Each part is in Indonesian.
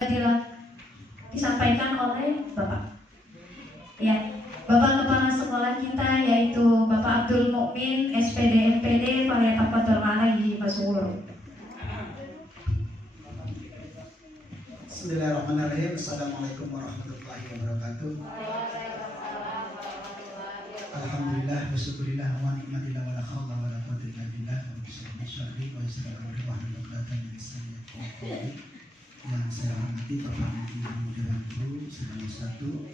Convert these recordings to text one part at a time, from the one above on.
disampaikan oleh Bapak. Ya, Bapak Kepala Sekolah kita yaitu Bapak Abdul Mukmin, SPD MPD Fathul Alaihi Masur. Bismillahirrahmanirrahim. Assalamualaikum warahmatullahi wabarakatuh. Alhamdulillah wa syukurillah wa ni'matillah wa la haula wa la quwwata illa billah. Rabbi syrahli wa yassir li amri wahlul 'uqdatam min lisani yafqahu qawli. Yang saya hormati Bapak Ibu dan Guru sedang satu.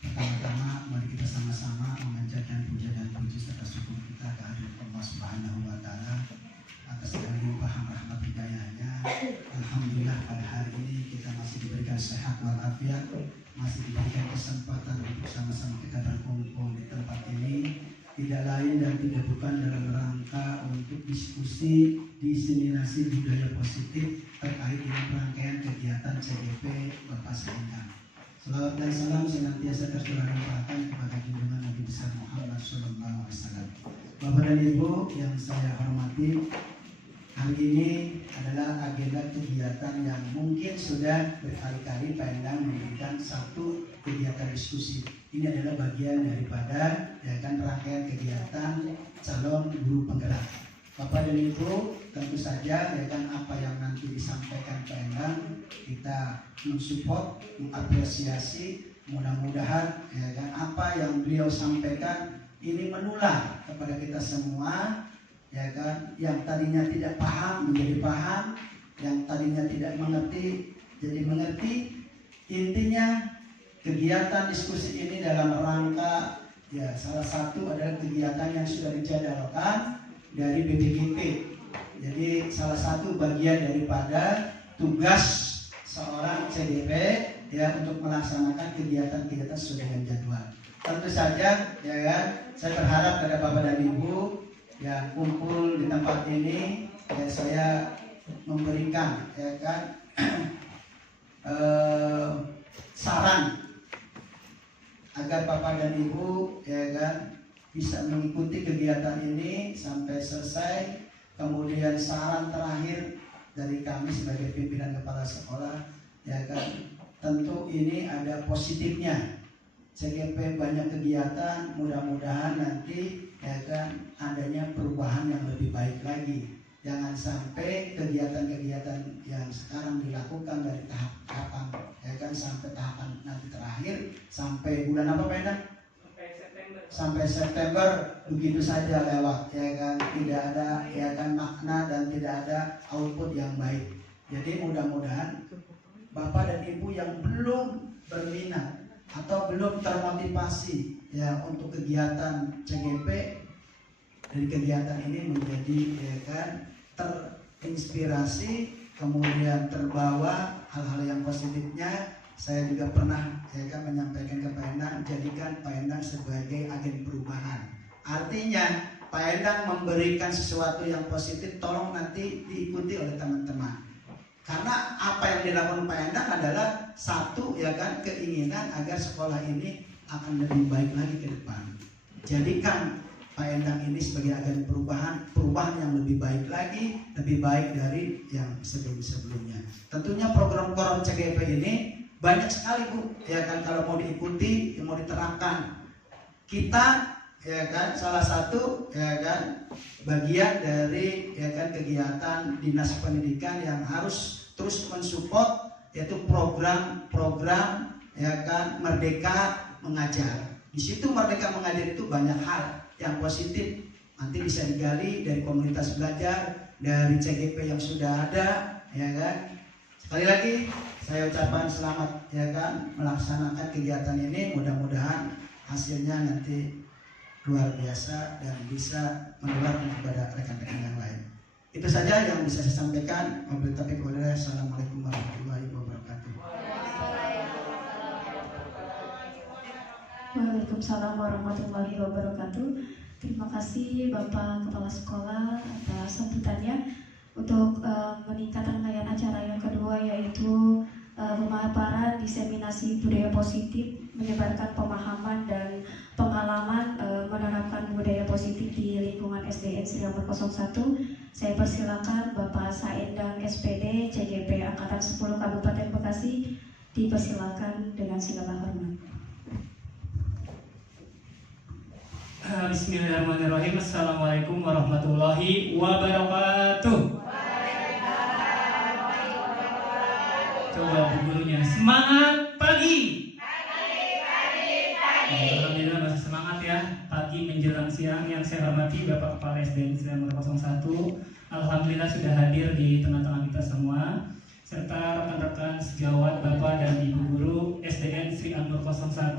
Pertama-tama mari kita sama-sama memanjatkan puja dan puji serta syukur kita kehadirat Allah Subhanahu wa taala atas segala limpahan rahmat hidayahnya. Alhamdulillah pada hari ini kita masih diberikan sehat walafiat, masih diberikan kesempatan untuk sama-sama kita berkumpul di tempat ini, tidak lain dan tidak bukan dalam rangka untuk diskusi diseminasi budaya positif terkait dengan rangkaian kegiatan CGP Bapak Sehingga. Salawat dan salam senantiasa tercurah limpahkan kepada junjungan Nabi besar Muhammad SAW. Bapak dan Ibu yang saya hormati, hari ini adalah agenda kegiatan yang mungkin sudah berkali-kali Pak Endang memberikan satu kegiatan diskusi. Ini adalah bagian daripada rangkaian kegiatan calon guru penggerak. Bapak dan Ibu, tentu saja apa yang nanti disampaikan Pak Endang kita mensupport, mengapresiasi, mudah-mudahan apa yang beliau sampaikan ini menular kepada kita semua, yang tadinya tidak paham menjadi paham, yang tadinya tidak mengerti jadi mengerti. Intinya kegiatan diskusi ini dalam rangka salah satu adalah kegiatan yang sudah dijadwalkan dari BPKP. Jadi salah satu bagian daripada tugas seorang CGP untuk melaksanakan kegiatan-kegiatan sesuai dengan jadwal. Tentu saja saya berharap pada Bapak dan Ibu yang kumpul di tempat ini, saya memberikan saran agar Bapak dan Ibu bisa mengikuti kegiatan ini sampai selesai. Kemudian saran terakhir dari kami sebagai pimpinan kepala sekolah, tentu ini ada positifnya. CGP banyak kegiatan, mudah-mudahan nanti adanya perubahan yang lebih baik lagi. Jangan sampai kegiatan-kegiatan yang sekarang dilakukan dari tahap-tahapan, sampai tahapan nanti terakhir sampai bulan apa Pak Endang? Sampai September begitu saja lewat, tidak ada makna dan tidak ada output yang baik. Jadi mudah-mudahan Bapak dan Ibu yang belum berminat atau belum termotivasi untuk kegiatan CGP, dari kegiatan ini menjadi terinspirasi, kemudian terbawa hal-hal yang positifnya. Saya juga pernah menyampaikan ke Pak Endang, jadikan Pak Endang sebagai agen perubahan. Artinya Pak Endang memberikan sesuatu yang positif, tolong nanti diikuti oleh teman-teman. Karena apa yang dilakukan Pak Endang adalah satu keinginan agar sekolah ini akan lebih baik lagi ke depan. Jadikan Pak Endang ini sebagai agen perubahan yang lebih baik lagi, lebih baik dari yang sebelum-sebelumnya. Tentunya program-program CGP ini banyak sekali Bu, kalau mau diikuti, mau diterapkan. Kita salah satu bagian dari kegiatan dinas pendidikan yang harus terus mensupport, yaitu program Merdeka Mengajar. Di situ Merdeka Mengajar itu banyak hal yang positif, nanti bisa digali dari komunitas belajar, dari CGP yang sudah ada, Sekali lagi saya ucapkan selamat melaksanakan kegiatan ini. Mudah-mudahan hasilnya nanti luar biasa dan bisa menular kepada rekan-rekan yang lain. Itu saja yang bisa saya sampaikan. Assalamualaikum warahmatullahi wabarakatuh. Waalaikumsalam warahmatullahi wabarakatuh. Terima kasih Bapak Kepala Sekolah atas sambutannya. Untuk meningkat rangkaian acara yang kedua, yaitu pemaparan diseminasi budaya positif, menyebarkan pemahaman dan pengalaman menerapkan budaya positif positif di lingkungan SDN Sri Amur 01. Saya persilakan Bapak Saendang SPD CGP Angkatan 10 Kabupaten Bekasi, dipersilakan dengan segala hormat. Bismillahirrahmanirrahim. Assalamualaikum warahmatullahi wabarakatuh. Coba Bu gurunya, semangat pagi. Alhamdulillah masih semangat ya. Pagi menjelang siang. Yang saya hormati Bapak Kepala SDN Sri Amur 01, alhamdulillah sudah hadir di tengah-tengah kita semua, serta rekan-rekan sejawat Bapak dan Ibu guru SDN Sri Amur 01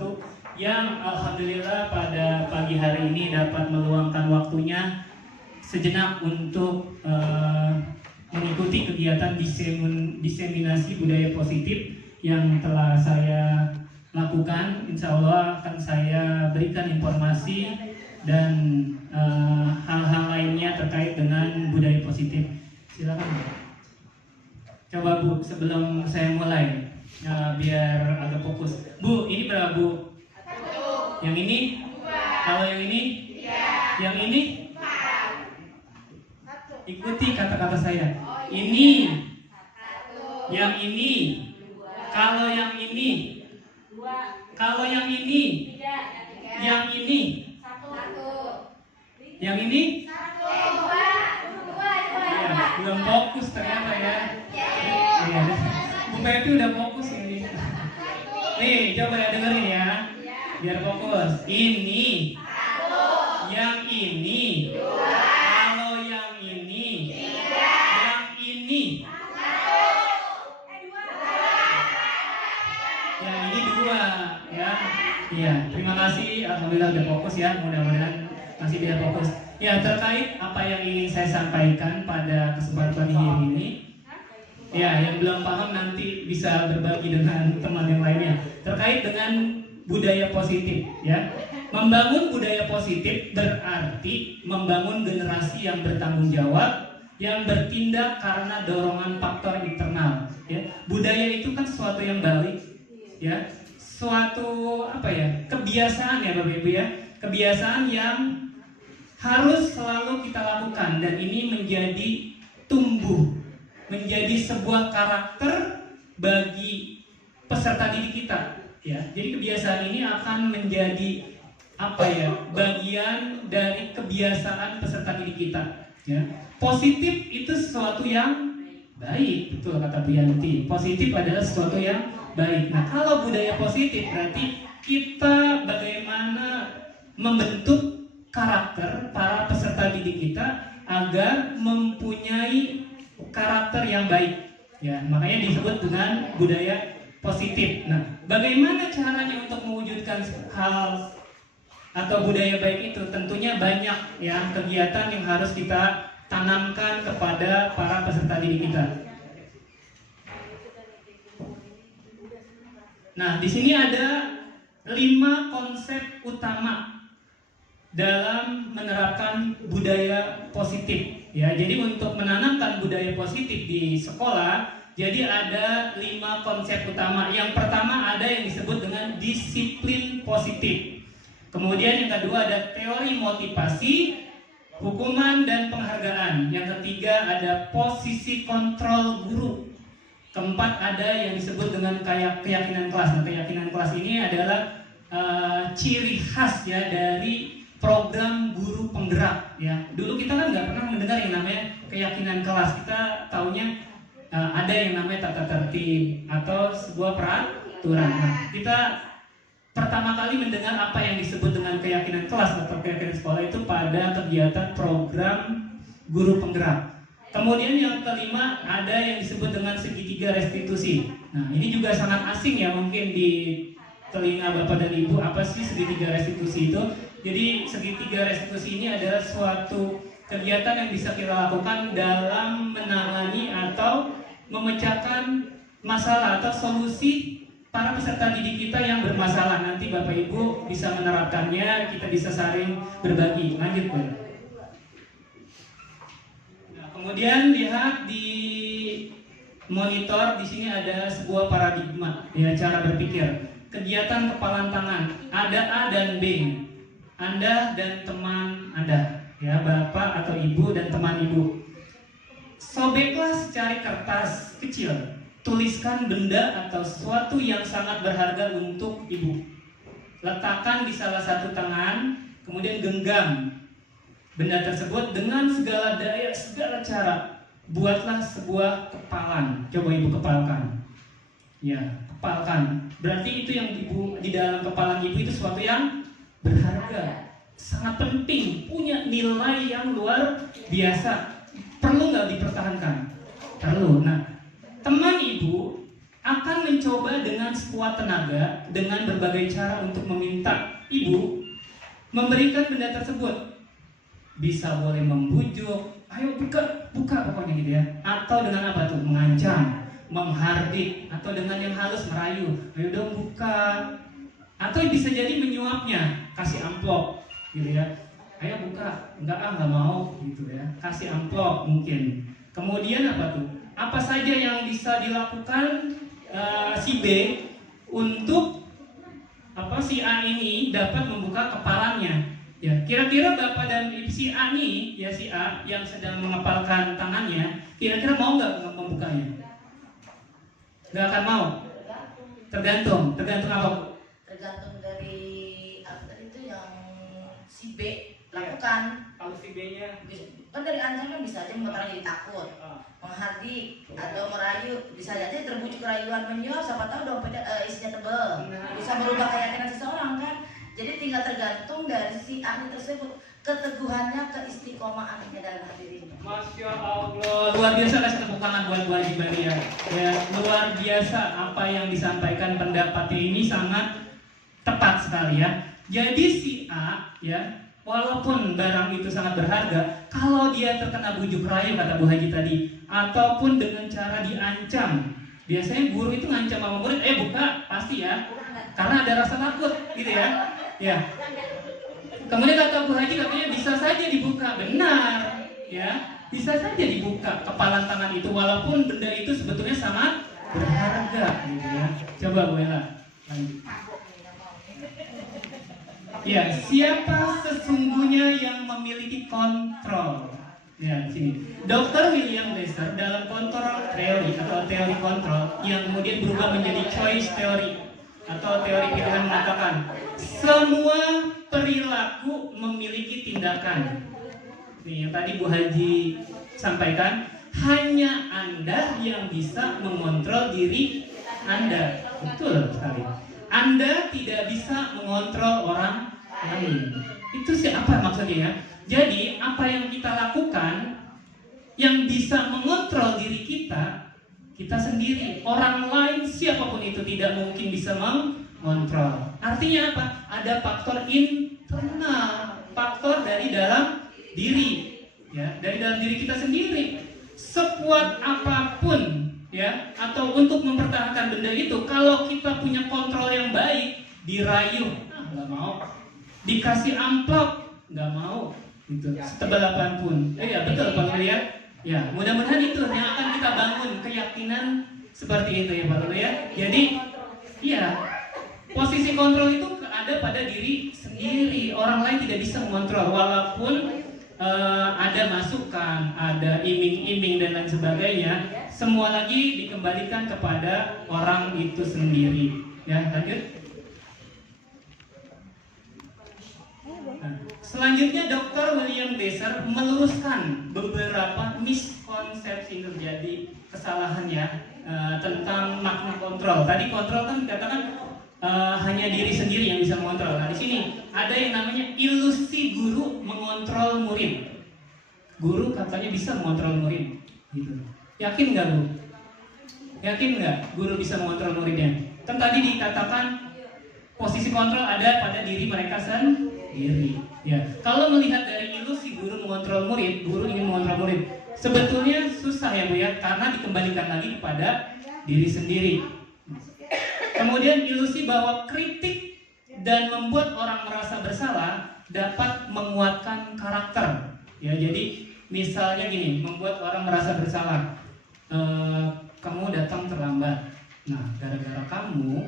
yang alhamdulillah pada pagi hari ini dapat meluangkan waktunya sejenak untuk mengikuti kegiatan diseminasi budaya positif yang telah saya lakukan. Insya Allah akan saya berikan informasi dan hal-hal lainnya terkait dengan budaya positif. Silakan. Coba Bu, sebelum saya mulai, biar agak fokus. Bu, ini berapa Bu? Yang ini? Kalau yang ini? Yang ini? Ikuti kata-kata saya. Ini. Yang ini. Kalau yang ini. Kalau yang ini. Yang ini. Yang ini? Ya, belum fokus ternyata ya. Ya, Bu Pepi udah fokus ini. Nih, coba ya dengerin ya. Biar fokus. Ini. Yang ini. Kalau yang ini. Yang ini. Yang ini dua ya. Iya, terima kasih. Alhamdulillah udah fokus ya. Mudah-mudahan masih biar fokus. Ya, terkait apa yang ingin saya sampaikan pada kesempatan ini. Ya, yang belum paham nanti bisa berbagi dengan teman yang lainnya. Terkait dengan budaya positif ya. Membangun budaya positif berarti membangun generasi yang bertanggung jawab, yang bertindak karena dorongan faktor internal ya. Budaya itu kan sesuatu yang baik ya. Suatu apa ya? Kebiasaan ya Bapak Ibu ya. Kebiasaan yang harus selalu kita lakukan dan ini menjadi tumbuh, menjadi sebuah karakter bagi peserta didik kita ya. Jadi kebiasaan ini akan menjadi apa ya, bagian dari kebiasaan peserta didik kita ya. Positif itu sesuatu yang baik, betul kata Bu Yanti. Positif adalah sesuatu yang baik. Nah, kalau budaya positif berarti kita bagaimana membentuk karakter para peserta didik kita agar mempunyai karakter yang baik ya. Makanya disebut dengan budaya positif. Nah, bagaimana caranya untuk mewujudkan hal atau budaya baik itu? Tentunya banyak ya kegiatan yang harus kita tanamkan kepada para peserta didik kita. Nah, di sini ada 5 konsep utama dalam menerapkan budaya positif ya. Jadi untuk menanamkan budaya positif di sekolah, jadi ada 5 konsep utama. Yang pertama ada yang disebut dengan disiplin positif. Kemudian yang kedua ada teori motivasi, hukuman dan penghargaan. Yang ketiga ada posisi kontrol guru. Keempat ada yang disebut dengan keyakinan kelas. Nah, keyakinan kelas ini adalah ciri khas ya dari program guru penggerak ya. Dulu kita kan nggak pernah mendengar yang namanya keyakinan kelas. Kita taunya ada yang namanya tata tertib atau sebuah peraturan. Nah, kita pertama kali mendengar apa yang disebut dengan keyakinan kelas atau keyakinan sekolah itu pada kegiatan program guru penggerak. Kemudian yang kelima ada yang disebut dengan segitiga restitusi. Nah, ini juga sangat asing ya mungkin di telinga Bapak dan Ibu. Apa sih segitiga restitusi itu? Jadi segitiga restitusi ini adalah suatu kegiatan yang bisa kita lakukan dalam menangani atau memecahkan masalah atau solusi para peserta didik kita yang bermasalah. Nanti Bapak Ibu bisa menerapkannya, kita bisa saling berbagi. Lanjut Bu. Nah, kemudian lihat di monitor, di sini ada sebuah paradigma ya, cara berpikir. Kegiatan kepalan tangan, ada A dan B. Anda dan teman Anda, ya, bapak atau ibu dan teman ibu. Sobeklah secari kertas kecil, tuliskan benda atau sesuatu yang sangat berharga untuk ibu. Letakkan di salah satu tangan, kemudian genggam benda tersebut dengan segala daya, segala cara. Buatlah sebuah kepalan. Coba ibu kepalkan. Ya, kepalkan. Berarti itu yang ibu di dalam kepalan ibu itu sesuatu yang berharga, sangat penting, punya nilai yang luar biasa. Perlu nggak dipertahankan? Perlu. Nah, teman ibu akan mencoba dengan sekuat tenaga, dengan berbagai cara untuk meminta ibu memberikan benda tersebut. Bisa boleh membujuk, ayo buka pokoknya gitu ya. Atau dengan apa tuh? Mengancam, menghardik, atau dengan yang halus merayu, ayo dong buka. Atau bisa jadi menyuapnya, kasih amplop gitu ya. Ayo buka, enggak mau gitu ya. Kasih amplop mungkin. Kemudian apa tuh? Apa saja yang bisa dilakukan si B untuk si A ini dapat membuka kepalanya? Ya, kira-kira bapak dan ibu si A nih, ya si A yang sedang mengepalkan tangannya, kira-kira mau nggak membukanya? Nggak akan mau. Tergantung apa? Tergantung dari apa itu yang si B lakukan. Kalau si B-nya Kan dari ancaman bisa aja membuat orang jadi takut, menghardik atau merayu, bisa aja terbujuk rayuan menyuap, siapa tahu dompetnya isinya tebel, bisa merubah keyakinan seseorang kan. Jadi tinggal tergantung dari si ahli tersebut, keteguhannya, keistiqomahannya dalam dirinya. Masya Allah, luar biasa. Kasih tepuk tangan buat Bu Haji Baria. Ya, luar biasa apa yang disampaikan pendapatnya ini sangat tepat sekali ya. Jadi si A ya, walaupun barang itu sangat berharga, kalau dia terkena bujuk rayu kata Bu Haji tadi, ataupun dengan cara diancam, biasanya guru itu ngancam sama murid, buka pasti ya, karena ada rasa takut gitu ya. Ya. Kemudian kata Bu Haji katanya bisa saja dibuka, benar ya, bisa saja dibuka kepalan tangan itu walaupun benda itu sebetulnya sangat berharga gitu ya. Coba Bu Ella lanjut. Ya, siapa sesungguhnya yang memiliki kontrol? Ya, di sini. Dr. William Lesser dalam kontrol teori atau teori kontrol yang kemudian berubah menjadi choice theory atau teori pilihan mengatakan semua perilaku memiliki tindakan. Nih, yang tadi Bu Haji sampaikan, hanya Anda yang bisa mengontrol diri Anda. Betul sekali. Anda tidak bisa mengontrol orang lain. Itu siapa maksudnya ya? Jadi apa yang kita lakukan yang bisa mengontrol diri kita, kita sendiri. Orang lain siapapun itu tidak mungkin bisa mengontrol. Artinya apa? Ada faktor internal, faktor dari dalam diri, ya, dari dalam diri kita sendiri. Sekuat apapun, ya, atau untuk mempertahankan benda itu, kalau kita punya kontrol yang baik, dirayu, nggak mau, dikasih amplop, nggak mau, gitu. Setebal apapun, ya betul Pak Lulu ya. Ya, mudah-mudahan itu yang akan kita bangun keyakinan seperti itu ya Pak Lulu ya. Jadi, iya, posisi kontrol itu ada pada diri sendiri. Orang lain tidak bisa mengontrol, walaupun ada masukan, ada iming-iming dan lain sebagainya. Semua lagi dikembalikan kepada orang itu sendiri. Ya, lanjut. Nah, selanjutnya Dr. William Lesser meluruskan beberapa miskonsepsi yang terjadi, kesalahannya tentang makna kontrol. Tadi kontrol kan dikatakan hanya diri sendiri yang bisa mengontrol. Nah, di sini ada yang namanya ilusi guru mengontrol murid. Guru katanya bisa mengontrol murid, gitu. Yakin nggak Bu? Yakin nggak guru bisa mengontrol muridnya? Kan tadi dikatakan posisi kontrol ada pada diri mereka sendiri. Ya, kalau melihat dari ilusi guru mengontrol murid, guru ingin mengontrol murid, sebetulnya susah ya Bu ya, karena dikembalikan lagi kepada diri sendiri. Kemudian ilusi bahwa kritik dan membuat orang merasa bersalah dapat menguatkan karakter. Ya, jadi misalnya gini, membuat orang merasa bersalah. Kamu datang terlambat. Nah, gara-gara kamu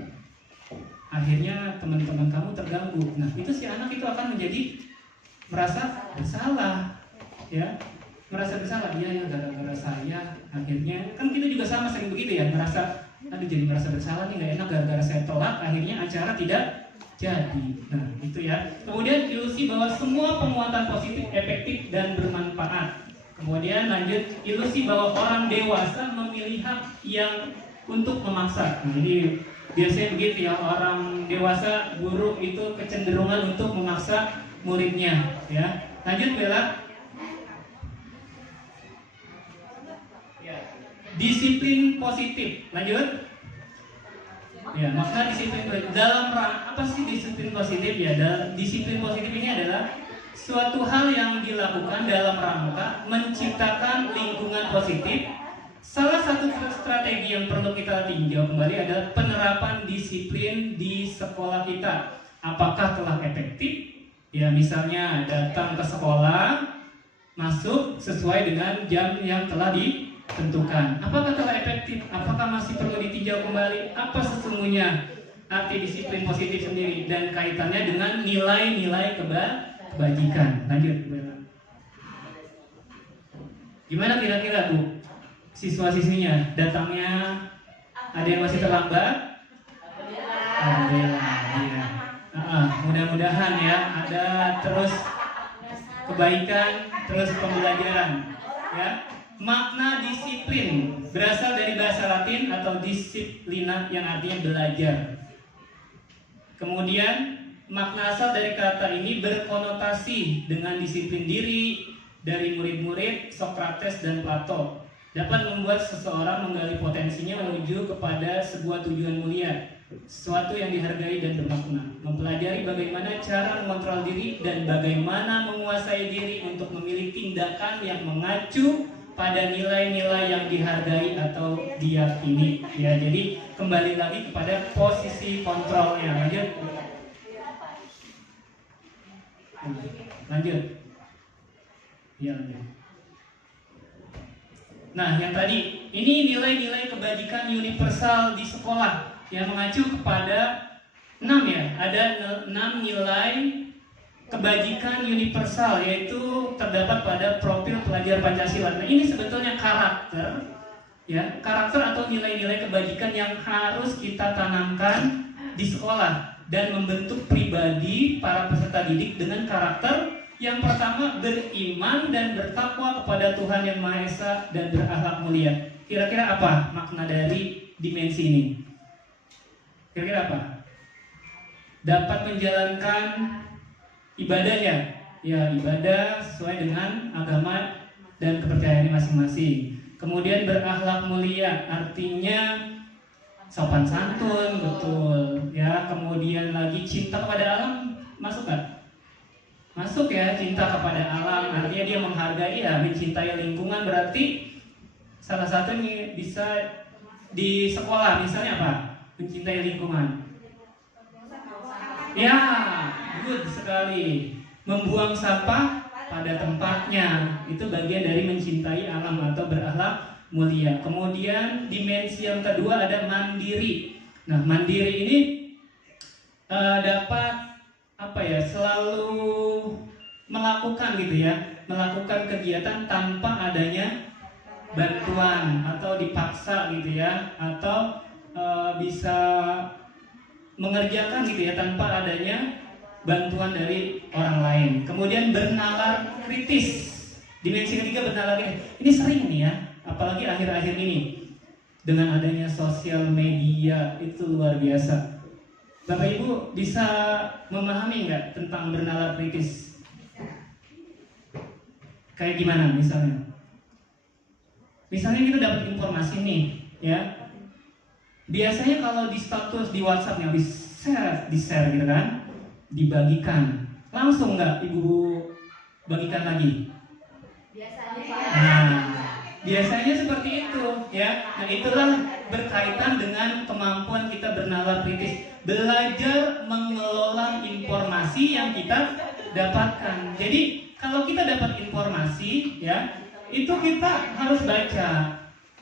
akhirnya teman-teman kamu terganggu. Nah, itu si anak itu akan menjadi merasa bersalah, ya, merasa bersalah. Iya ya, gara-gara saya akhirnya, kan kita juga sama sering begitu ya, merasa aduh jadi merasa bersalah nih, nggak enak gara-gara saya tolak, akhirnya acara tidak jadi. Nah, itu ya. Kemudian ilusi bahwa semua penguatan positif efektif dan bermanfaat. Kemudian lanjut, ilusi bahwa orang dewasa memilih hak yang untuk memaksa. Nah, jadi biasanya begitu ya, orang dewasa, guru itu kecenderungan untuk memaksa muridnya, ya. Lanjut Bella. Ya. Disiplin positif. Lanjut. Ya, makna disiplin positif dalam apa sih disiplin positif ya? Disiplin positif ini adalah suatu hal yang dilakukan dalam rangka menciptakan lingkungan positif. Salah satu strategi yang perlu kita tinjau kembali adalah penerapan disiplin di sekolah kita. Apakah telah efektif? Ya, misalnya datang ke sekolah, masuk sesuai dengan jam yang telah ditentukan. Apakah telah efektif? Apakah masih perlu ditinjau kembali? Apa sesungguhnya arti disiplin positif sendiri dan kaitannya dengan nilai-nilai kebajikan? Lanjut, Bella. Gimana kira-kira Bu? Siswa-siswinya datangnya ada yang masih terlambat? Alhamdulillah, iya. Mudah-mudahan ya ada terus kebaikan, terus pembelajaran. Ya, makna disiplin berasal dari bahasa Latin atau disiplina yang artinya belajar. Kemudian makna asal dari kata ini berkonotasi dengan disiplin diri dari murid-murid Socrates dan Plato. Dapat membuat seseorang menggali potensinya menuju kepada sebuah tujuan mulia, sesuatu yang dihargai dan bermakna. Mempelajari bagaimana cara mengontrol diri dan bagaimana menguasai diri untuk memilih tindakan yang mengacu pada nilai-nilai yang dihargai atau diyakini. Ya, jadi kembali lagi kepada posisi kontrolnya. Lanjut. Ya, lanjut. Nah, yang tadi, ini nilai-nilai kebajikan universal di sekolah yang mengacu kepada 6 ya. Ada 6 nilai kebajikan universal, yaitu terdapat pada profil pelajar Pancasila. Nah, ini sebetulnya karakter, ya, karakter atau nilai-nilai kebajikan yang harus kita tanamkan di sekolah dan membentuk pribadi para peserta didik dengan karakter yang pertama, beriman dan bertakwa kepada Tuhan Yang Maha Esa dan berakhlak mulia. Kira-kira apa makna dari dimensi ini? Kira-kira apa? Dapat menjalankan ibadahnya, ya, ibadah sesuai dengan agama dan kepercayaannya masing-masing. Kemudian berakhlak mulia, artinya sopan santun, betul, ya. Kemudian lagi cinta kepada alam, masuk gak? Masuk ya, cinta kepada alam, artinya dia menghargai ya, mencintai lingkungan. Berarti salah satunya bisa di sekolah, misalnya apa? Mencintai lingkungan. Ya, good sekali. Membuang sampah pada tempatnya, itu bagian dari mencintai alam atau berakhlak mulia. Kemudian dimensi yang kedua ada mandiri. Nah, mandiri ini dapat apa ya, selalu melakukan gitu ya, melakukan kegiatan tanpa adanya bantuan atau dipaksa gitu ya, atau bisa mengerjakan gitu ya tanpa adanya bantuan dari orang lain. Kemudian bernalar kritis, dimensi ketiga bernalar kritis. Ini sering nih ya, apalagi akhir-akhir ini dengan adanya sosial media, itu luar biasa. Bapak Ibu bisa memahami nggak tentang bernalar kritis? Kayak gimana misalnya? Misalnya kita dapat informasi nih, ya. Biasanya kalau di status di WhatsApp yang di-share gitu kan, dibagikan. Langsung nggak Ibu bagikan lagi? Nah, biasanya seperti itu, ya. Nah, itulah berkaitan dengan kemampuan kita bernalar kritis, belajar mengelola informasi yang kita dapatkan. Jadi kalau kita dapat informasi, ya, itu kita harus baca.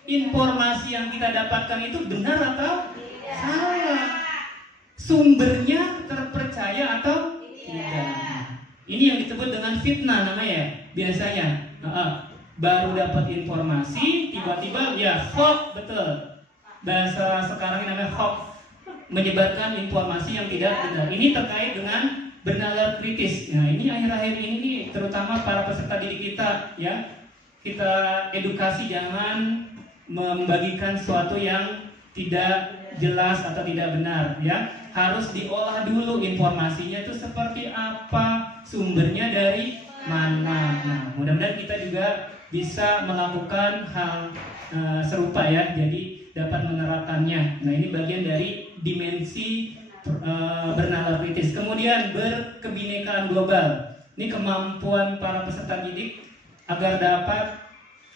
Informasi yang kita dapatkan itu benar atau salah. sumbernya terpercaya atau tidak. Ini yang disebut dengan fitnah namanya biasanya. Baru dapat informasi, tiba-tiba ya hoax, betul. Bahasa sekarang ini namanya hoax, menyebarkan informasi yang tidak benar. Ini terkait dengan bernalar kritis. Nah, ini akhir-akhir ini nih, terutama para peserta didik kita, ya, kita edukasi jangan membagikan sesuatu yang tidak jelas atau tidak benar, ya. Harus diolah dulu informasinya itu seperti apa, sumbernya dari mana. Nah, mudah-mudahan kita juga bisa melakukan hal serupa, ya. Jadi dapat menerapkannya. Nah, ini bagian dari dimensi bernalar kritis. Kemudian berkebinekaan global. Ini kemampuan para peserta didik agar dapat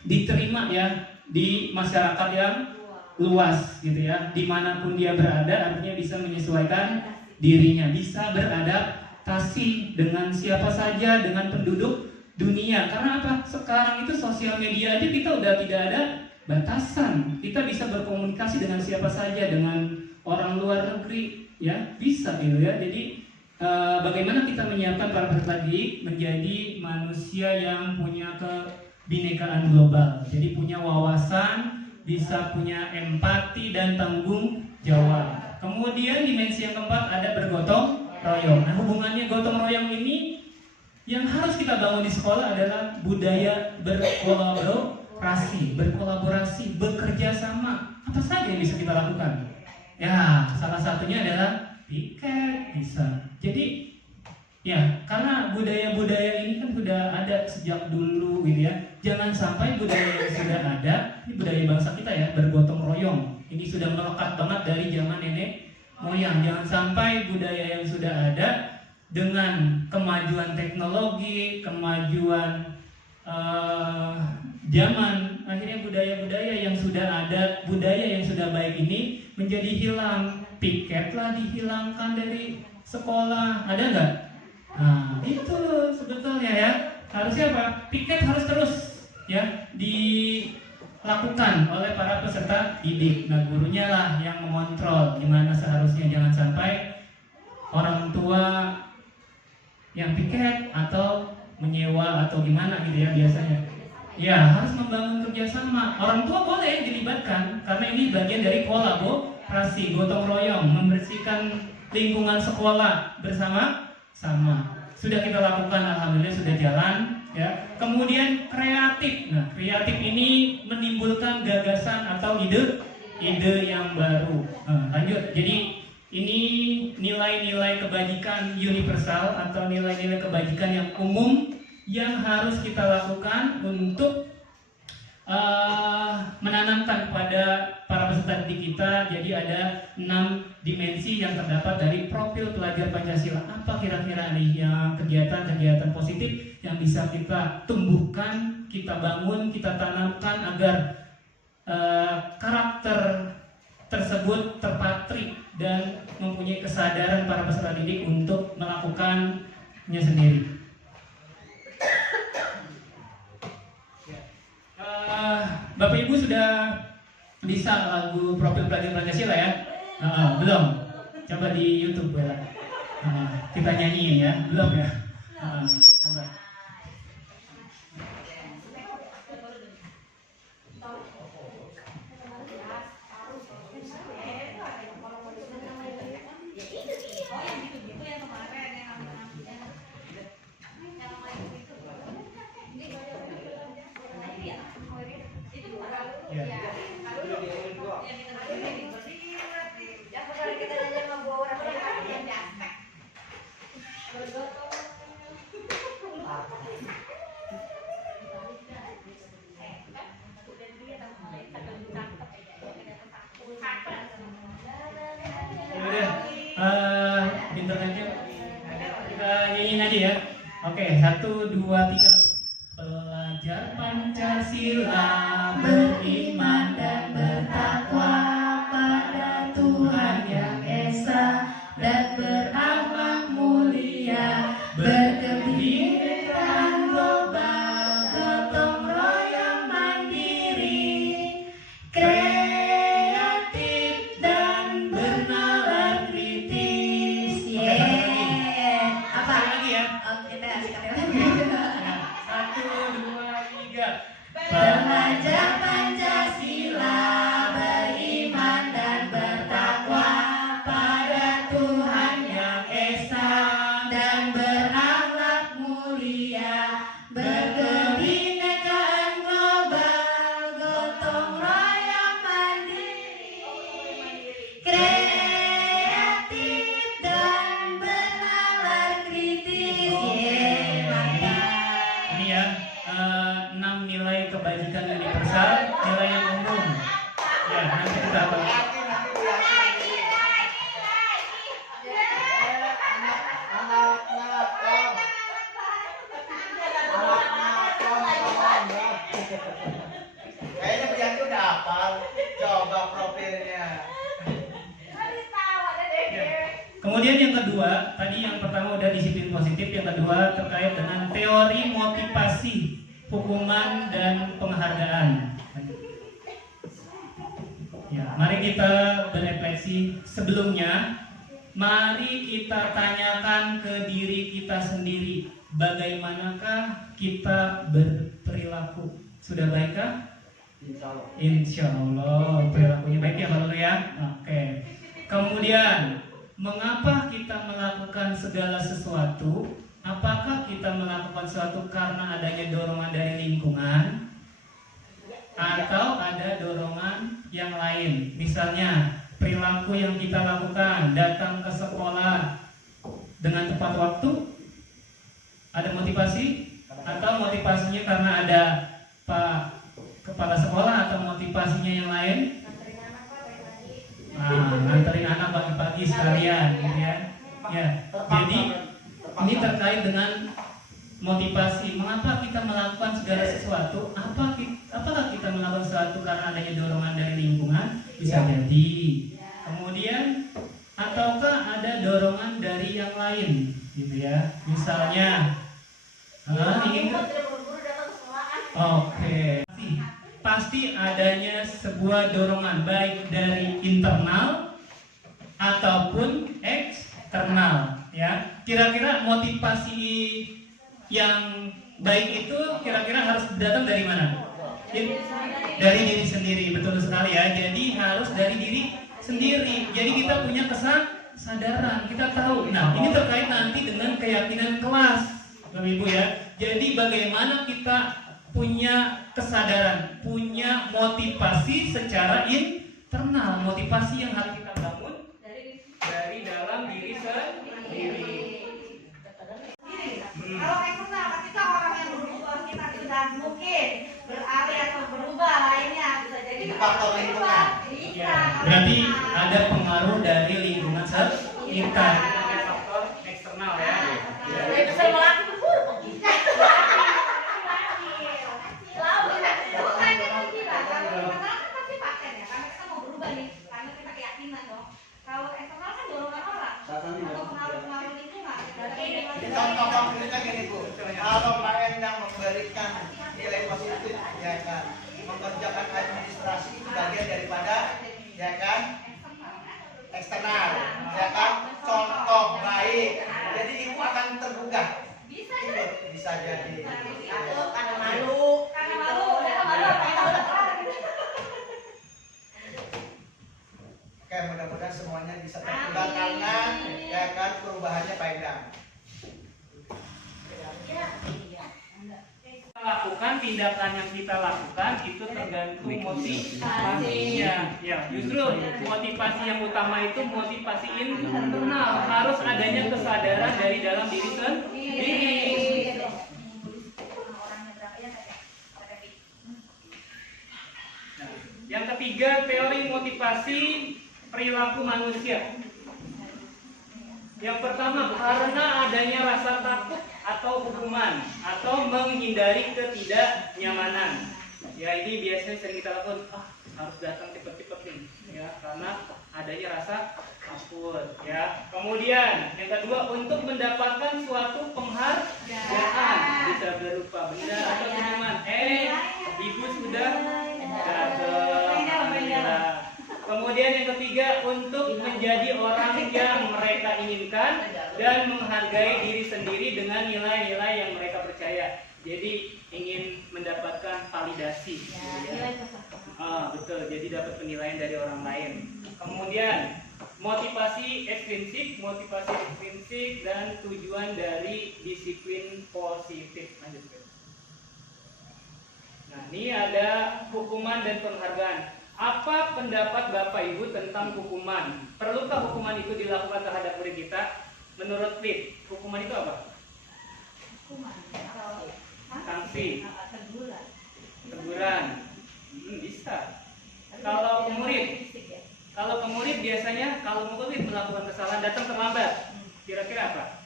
diterima, ya, di masyarakat yang luas, gitu ya. Dimanapun dia berada, artinya bisa menyesuaikan dirinya, bisa beradaptasi dengan siapa saja, dengan penduduk dunia. Karena apa? Sekarang itu sosial media aja kita udah tidak ada batasan. Kita bisa berkomunikasi dengan siapa saja, dengan orang luar negeri, ya, bisa gitu ya. Jadi bagaimana kita menyiapkan para peserta didik menjadi manusia yang punya kebinekaan global. Jadi punya wawasan, bisa punya empati dan tanggung jawab. Kemudian dimensi yang keempat ada bergotong royong. Nah, hubungannya gotong royong ini yang harus kita bangun di sekolah adalah budaya berkolaborasi, bekerja sama. Apa saja yang bisa kita lakukan? Ya, salah satunya adalah piket, bisa. Jadi, ya, karena budaya-budaya ini kan sudah ada sejak dulu, gitu ya. Jangan sampai budaya yang sudah ada, ini budaya bangsa kita ya, bergotong royong. Ini sudah melekat banget dari zaman nenek moyang. Jangan sampai budaya yang sudah ada dengan kemajuan teknologi, kemajuan zaman, akhirnya budaya-budaya yang sudah ada, budaya yang sudah baik ini menjadi hilang. Piketlah dihilangkan dari sekolah, ada nggak? Nah, itu sebetulnya ya. Harusnya apa? Piket harus terus, ya, dilakukan oleh para peserta didik. Nah, gurunya lah yang mengontrol gimana seharusnya. Jangan sampai orang tua yang piket atau menyewa atau gimana gitu ya biasanya. Ya, harus membangun kerjasama. Orang tua boleh dilibatkan karena ini bagian dari kolaborasi, gotong royong, membersihkan lingkungan sekolah bersama-sama. Sudah kita lakukan, alhamdulillah sudah jalan, ya. Kemudian kreatif. Nah, kreatif ini menimbulkan gagasan atau ide yang baru. Lanjut. Jadi ini nilai-nilai kebajikan universal atau nilai-nilai kebajikan yang umum yang harus kita lakukan untuk menanamkan kepada para peserta didik kita. Jadi ada 6 dimensi yang terdapat dari profil pelajar Pancasila. Apa kira-kira nih yang kegiatan-kegiatan positif yang bisa kita tumbuhkan, kita bangun, kita tanamkan agar karakter tersebut terpatri dan mempunyai kesadaran para peserta didik untuk melakukannya sendiri. Bapak Ibu sudah bisa lagu profil pelajar Pancasila ya? Belum? Coba di YouTube ya. Kita nyanyi ya? Belum ya? Coba. Internetnya kita nyanyiin aja ya. Oke, 1, 2, 3. Pelajar Pancasila beriman dan bertakwa pada Tuhan yang Esa dan berakhlak mulia, berkebinekaan global, gotong royong mandiri, kreatif dan bernalar kritis. Kemudian yang kedua, tadi yang pertama udah disiplin positif, yang kedua terkait dengan teori motivasi, hukuman dan penghargaan. Ya, mari kita berefleksi. Sebelumnya, mari kita tanyakan ke diri kita sendiri, bagaimanakah kita berperilaku? Sudah baikkah? Insya Allah perilakunya baik ya Pak ya. Oke. Kemudian, mengapa kita melakukan segala sesuatu? Apakah kita melakukan sesuatu karena adanya dorongan dari lingkungan? Atau ada dorongan yang lain? Misalnya, perilaku yang kita lakukan, datang ke sekolah dengan tepat waktu, ada motivasi? Atau motivasinya karena ada Pak Kepala Sekolah, atau motivasinya yang lain? Nganterin anak pagi-pagi sekalian, gitu ya. Ya, jadi ini terkait dengan motivasi. Mengapa kita melakukan segala sesuatu? Apakah kita melakukan sesuatu karena adanya dorongan dari lingkungan? Bisa jadi. Kemudian, ataukah ada dorongan dari yang lain, gitu ya? Misalnya, ingin. Oke. Pasti adanya sebuah dorongan baik dari internal ataupun eksternal, ya. Kira-kira motivasi yang baik itu kira-kira harus datang dari mana? Dari diri sendiri, betul sekali ya. Jadi harus dari diri sendiri. Jadi kita punya kesadaran, kita tahu. Nah, ini terkait nanti dengan keyakinan kelas, Bapak Ibu ya. Jadi bagaimana kita punya kesadaran, punya motivasi secara internal, motivasi yang harus kita bangun dari dalam diri sendiri. Kalau eksternal, ketika orang yang berubah kita sudah mungkin beralih atau berubah lainnya, bisa jadi Faktor lingkungan. Ya, berarti ada pengaruh dari lingkungan sekitar. Faktor eksternal ya. Itu saya melaki Contoh konkretnya gini Bu, kalau Pak Endang memberikan nilai positif, ya kan, mengerjakan administrasi itu bagian daripada, ya kan, eksternal, ya kan, contoh baik. Jadi ibu akan tergugah. Bisa jadi. karena malu. Oke, mudah-mudahan semuanya bisa tergugah karena, ya kan, perubahannya Pak Endang. Lakukan tindakan yang kita lakukan itu tergantung motivasinya. Ya, justru motivasi yang utama itu motivasi internal, harus adanya kesadaran dari dalam diri sendiri. Nah, yang ketiga, teori motivasi perilaku manusia. Yang pertama, karena adanya rasa takut atau hukuman atau menghindari ketidaknyamanan. Ya, ini biasanya sering kita lakukan, harus datang cepet-cepet nih, ya, karena adanya rasa takut, ya. Kemudian yang kedua, untuk mendapatkan suatu penghargaan, bisa berupa benda atau senyuman. Ibu sudah datang, alhamdulillah. Kemudian yang ketiga, untuk menjadi orang yang mereka inginkan dan menghargai diri sendiri dengan nilai-nilai yang mereka percaya. Jadi ingin mendapatkan validasi. Betul, jadi dapat penilaian dari orang lain. Kemudian motivasi ekstrinsik, dan tujuan dari disiplin positif. Lanjut. Nah, ini ada hukuman dan penghargaan. Apa pendapat Bapak Ibu tentang hukuman? Perlukah hukuman itu dilakukan terhadap murid kita? Menurut Lid, hukuman itu apa? Sanksi. Teguran. Bisa. Kalau ke murid biasanya kalau murid melakukan kesalahan datang terlambat, kira-kira apa?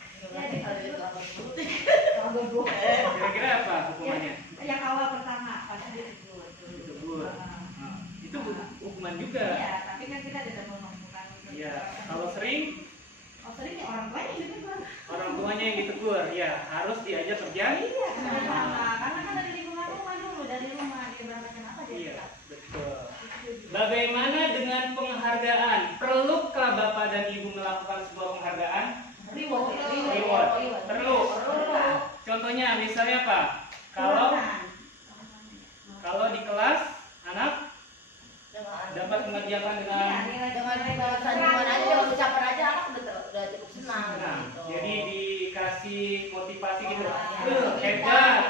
Kira-kira apa hukumannya? Yang awal pertama pasti ditegur. Itu hukuman juga. Iya, tapi kan kita tidak menemukan. Iya, kalau sering Oh, seringnya orang tuanya yang ditegur. Orang tuanya yang ditegur, ya harus diajak kerja. Iya, sama. Karena kan dari lingkungan rumah dulu, dari rumah dia berangkat kenapa dia Iya, tetap. betul. Bagaimana dengan penghargaan? Perlukah Bapak dan Ibu melakukan sebuah penghargaan? Reward. Perlu. Contohnya misalnya apa? Kalau di kelas anak dapat mengerjakan dengan Dengan sanjungan aja, dengan ucapan aja anak udah cukup senang. nah, Gitu. jadi dikasih motivasi gitu. Iya. Hebat.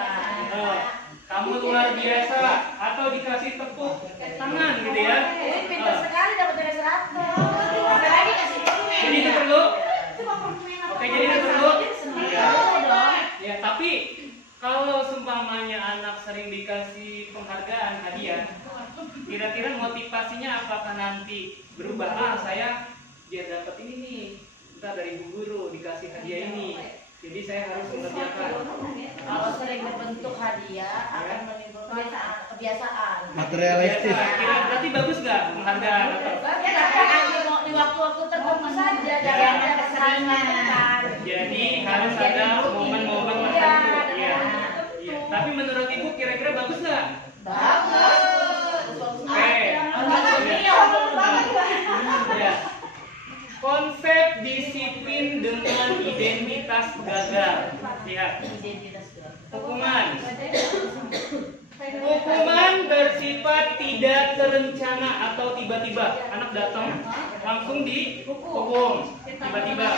Kamu luar biasa atau dikasih tepuk tangan gitu ya. Ini pintar sekali dapat dari 100. Apalagi kasih duit. Jadi itu perlu. Cuma permainan. Oke, jadi itu perlu. Iya dong. Ya, tapi kalau seumpamanya anak sering dikasih penghargaan, hadiah, kira-kira motivasinya apakah nanti berubah? Saya biar dapat ini nih, entah dari bu guru dikasih hadiah ini, jadi saya harus mengerjakan. Kalau sering berbentuk hadiah akan menimbulkan kebiasaan. Materialistis. Berarti bagus nggak penghargaan? Ya tapi di waktu-waktu tertentu saja, jangan ada keseringan. Jadi harus ada momen-momen tertentu. Iya. Iya. Tapi menurut ibu kira-kira bagus nggak? Bagus. Oke. Ya. Konsep disiplin dengan identitas gagal. Lihat. Hukuman. Hukuman bersifat tidak terencana atau tiba-tiba. Anak datang langsung dihukum tiba-tiba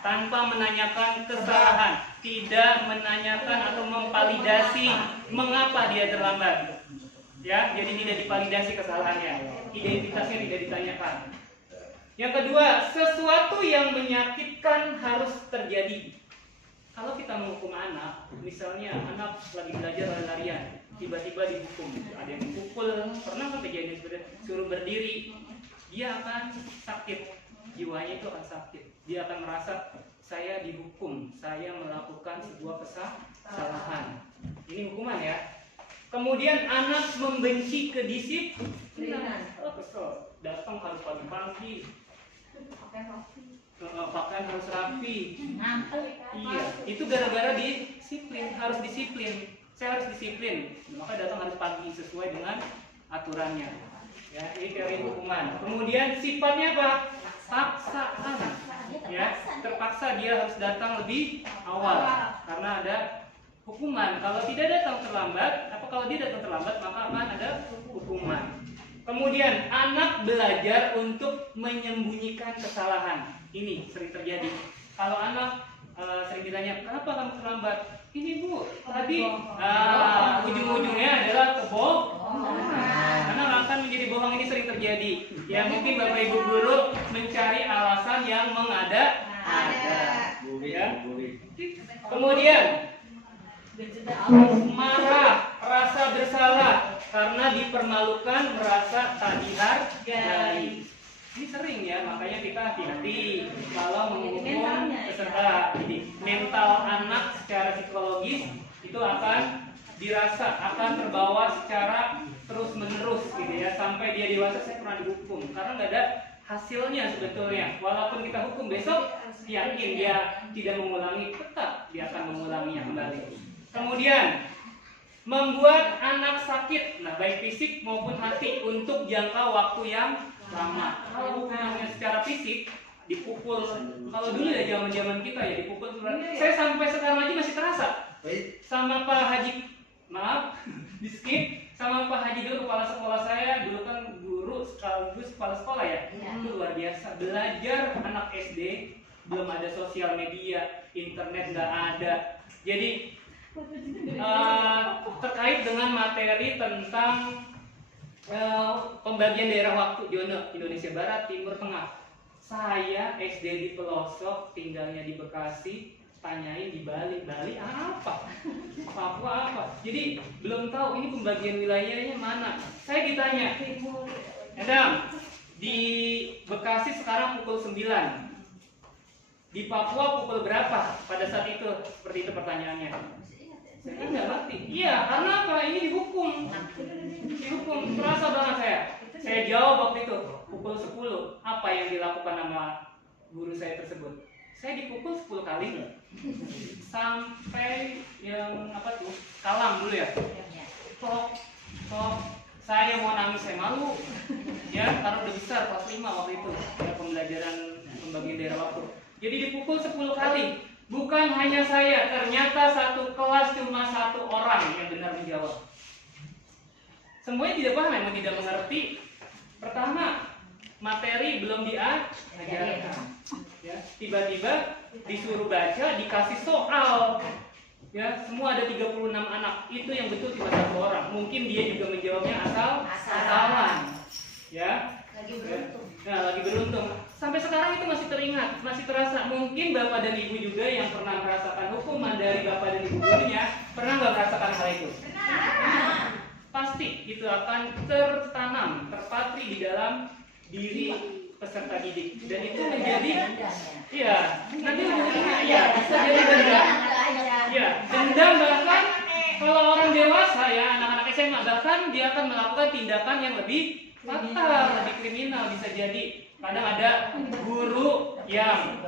tanpa menanyakan kesalahan, tidak menanyakan atau memvalidasi mengapa dia terlambat. Ya, jadi tidak divalidasi kesalahannya, identitasnya tidak ditanyakan. Yang kedua, sesuatu yang menyakitkan harus terjadi. Kalau kita menghukum anak, misalnya anak lagi belajar lari-larian, tiba-tiba dihukum, ada yang dipukul, pernah kan kejadian seperti itu, suruh berdiri, dia akan sakit, jiwanya itu akan sakit, dia akan merasa saya dihukum, saya melakukan sebuah kesalahan. Ini hukuman ya. Kemudian anak membenci kedisiplinan, kesel, datang harus pagi-pagi, pakaian harus rapi. Iya, itu gara-gara disiplin, harus disiplin. Saya harus disiplin, maka datang harus pagi sesuai dengan aturannya. Ya, ini teori hukuman. Kemudian sifatnya apa? Paksaan. Ya, terpaksa dia harus datang lebih awal karena ada hukuman. Kalau tidak datang terlambat, kalau dia datang terlambat maka akan ada hukuman. Kemudian anak belajar untuk menyembunyikan kesalahan. Ini sering terjadi. Kalau anak sering ditanya, kenapa kamu terlambat? Ini bu, tadi ujung-ujungnya adalah kebohongan. Anak akan menjadi bohong, ini sering terjadi. Ya mungkin bapak ibu guru mencari alasan yang mengada-ada. Ya. Kemudian marah, rasa bersalah karena dipermalukan, merasa tak dihargai. Ini sering ya, makanya kita hati-hati kalau menghukum peserta. Jadi mental anak secara psikologis itu akan dirasa, akan terbawa secara terus-menerus gitu ya, sampai dia dewasa. Saya pernah dihukum karena nggak ada hasilnya sebetulnya. Walaupun kita hukum besok, yakin dia tidak mengulangi, tetap dia akan mengulanginya kembali. Kemudian membuat anak sakit, nah baik fisik maupun hati untuk jangka waktu yang lama. Kalau hukumannya secara fisik dipukul, kalau dulu ya zaman kita ya dipukul, saya sampai sekarang aja masih terasa. Sama Pak Haji, maaf, di skip, sama Pak Haji dulu kepala sekolah saya, dulu kan guru sekaligus kepala sekolah ya. Itu luar biasa. Belajar anak SD, belum ada sosial media, internet nggak ada. Jadi terkait dengan materi tentang pembagian daerah waktu zona Indonesia Barat, Timur, Tengah. Saya SD di pelosok, tinggalnya di Bekasi, tanyain di Bali apa? Papua apa? Jadi belum tahu ini pembagian wilayahnya mana. Saya ditanya, Adam, di Bekasi sekarang pukul 9. Di Papua pukul berapa pada saat itu? Seperti itu pertanyaannya. Saya nggak ngerti. Iya, karena apa? Ini dihukum. Terasa banget saya. Saya jawab waktu itu pukul 10. Apa yang dilakukan sama guru saya tersebut. Saya dipukul 10 kali sampai yang apa tuh kalam dulu ya. Tok, saya mau nangis, saya malu ya, karena udah besar kelas 5 waktu itu ya, pembelajaran pembagian daerah waktu. Jadi dipukul 10 kali. Bukan hanya saya, ternyata satu kelas cuma 1 orang yang benar menjawab. Semuanya tidak paham, memang tidak mengerti. Pertama, materi belum diajarkan ya, tiba-tiba disuruh baca, dikasih soal ya, semua ada 36 anak, itu yang betul cuma 1 orang. Mungkin dia juga menjawabnya asalan ya. Lagi beruntung. Nah, lagi beruntung. Sampai sekarang itu masih teringat, masih terasa. Mungkin bapak dan ibu juga yang pernah merasakan hukuman dari bapak dan ibu gurunya, pernah nggak merasakan hal itu? Pasti itu akan tertanam, terpatri di dalam diri peserta didik, dan itu menjadi nanti ujungnya bisa jadi dendam. Dendam, bahkan kalau orang dewasa ya, anak-anak SMA, bahkan dia akan melakukan tindakan yang lebih fatal, lebih kriminal. Bisa jadi kadang ada guru yang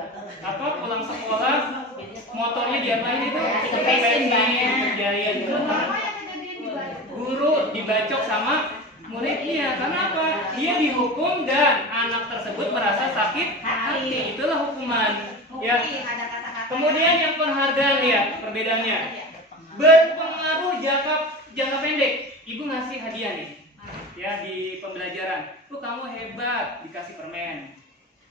pulang sekolah motornya diapain itu? Kejadian guru dibacok sama muridnya. Karena apa? Dia dihukum dan anak tersebut merasa sakit hati. Itulah hukuman. Ya. Kemudian yang penghargaan ya, perbedaannya berpengaruh jangka pendek. Ibu ngasih hadiah nih, ya, di pembelajaran. Tuh kamu hebat, dikasih permen.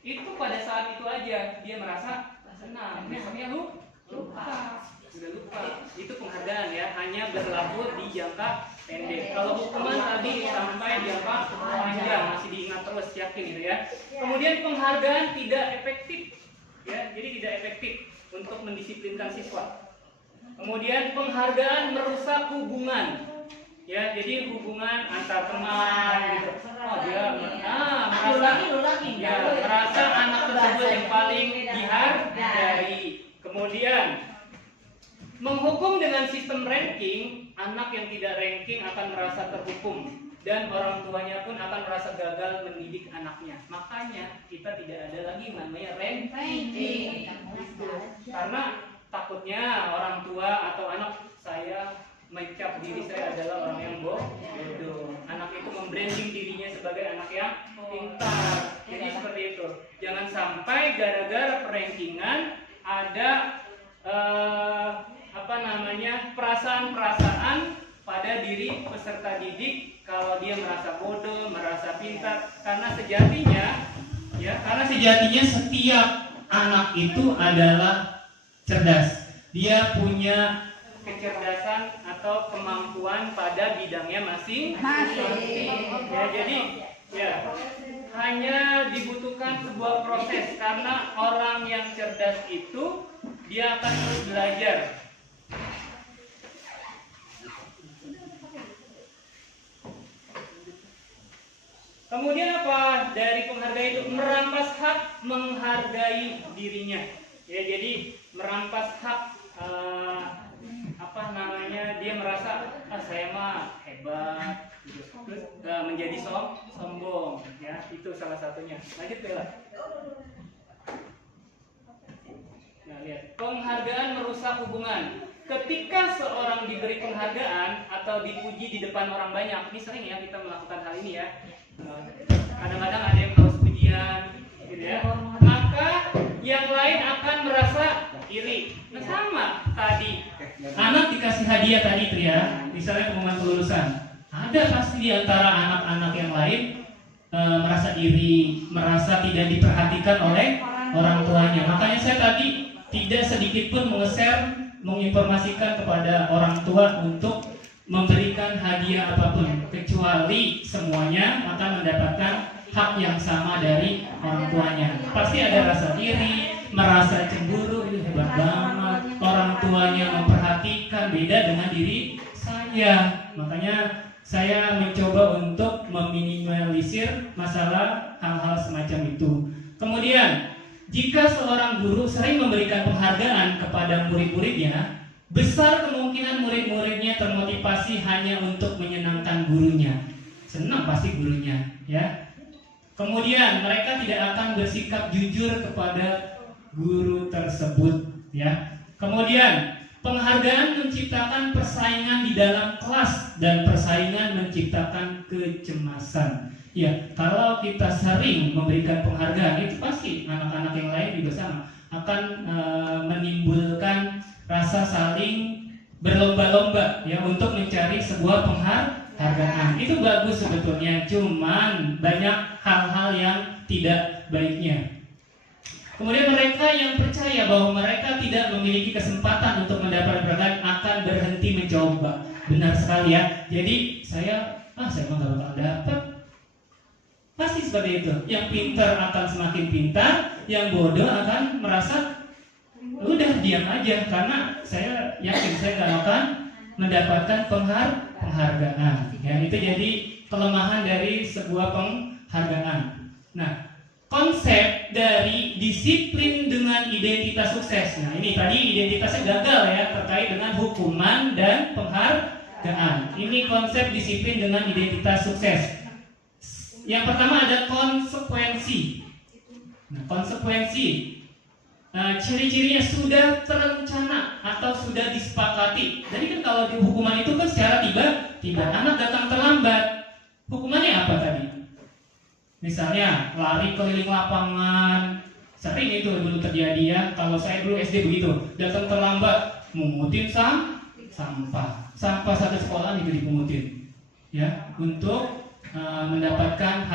Itu pada saat itu aja dia merasa senang. Besoknya lupa. Sudah lupa. Itu penghargaan ya, hanya berlaku di jangka pendek. Kalau hukuman tadi sampai jangka panjang, masih diingat terus, yakin gitu ya. Kemudian penghargaan tidak efektif ya, jadi tidak efektif untuk mendisiplinkan siswa. Kemudian penghargaan merusak hubungan ya, jadi hubungan antar teman gitu. Dia merasa anak tersebut yang paling dihargai. Kemudian menghukum dengan sistem ranking, anak yang tidak ranking akan merasa terhukum dan orang tuanya pun akan merasa gagal mendidik anaknya. Makanya kita tidak ada lagi namanya ranking. Karena takutnya orang tua atau anak saya mencap diri saya adalah orang yang bodoh. Anak itu membranding dirinya sebagai anak yang pintar. Jadi seperti itu. Jangan sampai gara-gara perankingan ada perasaan-perasaan pada diri peserta didik kalau dia merasa bodoh, merasa pintar. Karena sejatinya setiap anak itu adalah cerdas. Dia punya kecerdasan atau kemampuan pada bidangnya masing-masing. Ya, jadi ya hanya dibutuhkan sebuah proses, karena orang yang cerdas itu dia akan terus belajar. Kemudian apa dari penghargaan itu? Merampas hak menghargai dirinya. Ya, jadi merampas hak dia merasa saya mah hebat, terus menjadi sombong. Ya, itu salah satunya. Lanjut Bella. Nah, lihat, penghargaan merusak hubungan. Ketika seorang diberi penghargaan atau dipuji di depan orang banyak, ini sering ya kita melakukan hal ini ya. Kadang-kadang ada yang haus pujian, gitu ya. Maka yang lain akan merasa iri. Nah, sama tadi, anak dikasih hadiah tadi tuh ya, misalnya pengumuman kelulusan. Ada pasti di antara anak-anak yang lain merasa iri, merasa tidak diperhatikan oleh orang tuanya. Makanya saya tadi tidak sedikit pun menginformasikan kepada orang tua untuk memberikan hadiah apapun, kecuali semuanya akan mendapatkan hak yang sama dari orang tuanya. Pasti ada rasa iri, merasa cemburu, ini hebat banget, orang tuanya memperhatikan, beda dengan diri saya. Makanya saya mencoba untuk meminimalisir masalah hal-hal semacam itu. Kemudian, jika seorang guru sering memberikan penghargaan kepada murid-muridnya, besar kemungkinan murid-muridnya termotivasi hanya untuk menyenangkan gurunya. Senang pasti gurunya, ya. Kemudian mereka tidak akan bersikap jujur kepada guru tersebut, ya. Kemudian penghargaan menciptakan persaingan di dalam kelas dan persaingan menciptakan kecemasan. Ya, kalau kita sering memberikan penghargaan, itu pasti anak-anak yang lain juga sama akan menimbulkan rasa saling berlomba-lomba ya untuk mencari sebuah penghargaan. Itu bagus sebetulnya, cuman banyak hal-hal yang tidak baiknya. Kemudian mereka yang percaya bahwa mereka tidak memiliki kesempatan untuk mendapat penghargaan akan berhenti mencoba. Benar sekali ya. Jadi saya mah gak bakal dapat. Pasti seperti itu. Yang pintar akan semakin pintar, yang bodoh akan merasa udah diam aja karena saya yakin saya gak akan mendapatkan penghargaan. Ya, itu jadi kelemahan dari sebuah penghargaan. Nah, konsep dari disiplin dengan identitas sukses. Nah, ini tadi identitasnya gagal ya terkait dengan hukuman dan penghargaan. Ini konsep disiplin dengan identitas sukses. Yang pertama ada konsekuensi. Nah, konsekuensi ciri-cirinya sudah terencana atau sudah disepakati. Jadi kan kalau di hukuman itu kan secara tiba-tiba anak datang terlambat. Hukumannya apa tadi? Misalnya lari keliling lapangan, sering itu dulu terjadi ya. Kalau saya dulu SD begitu, datang terlambat, mengutin sampah satu sekolah itu dipungutin, ya, untuk mendapatkan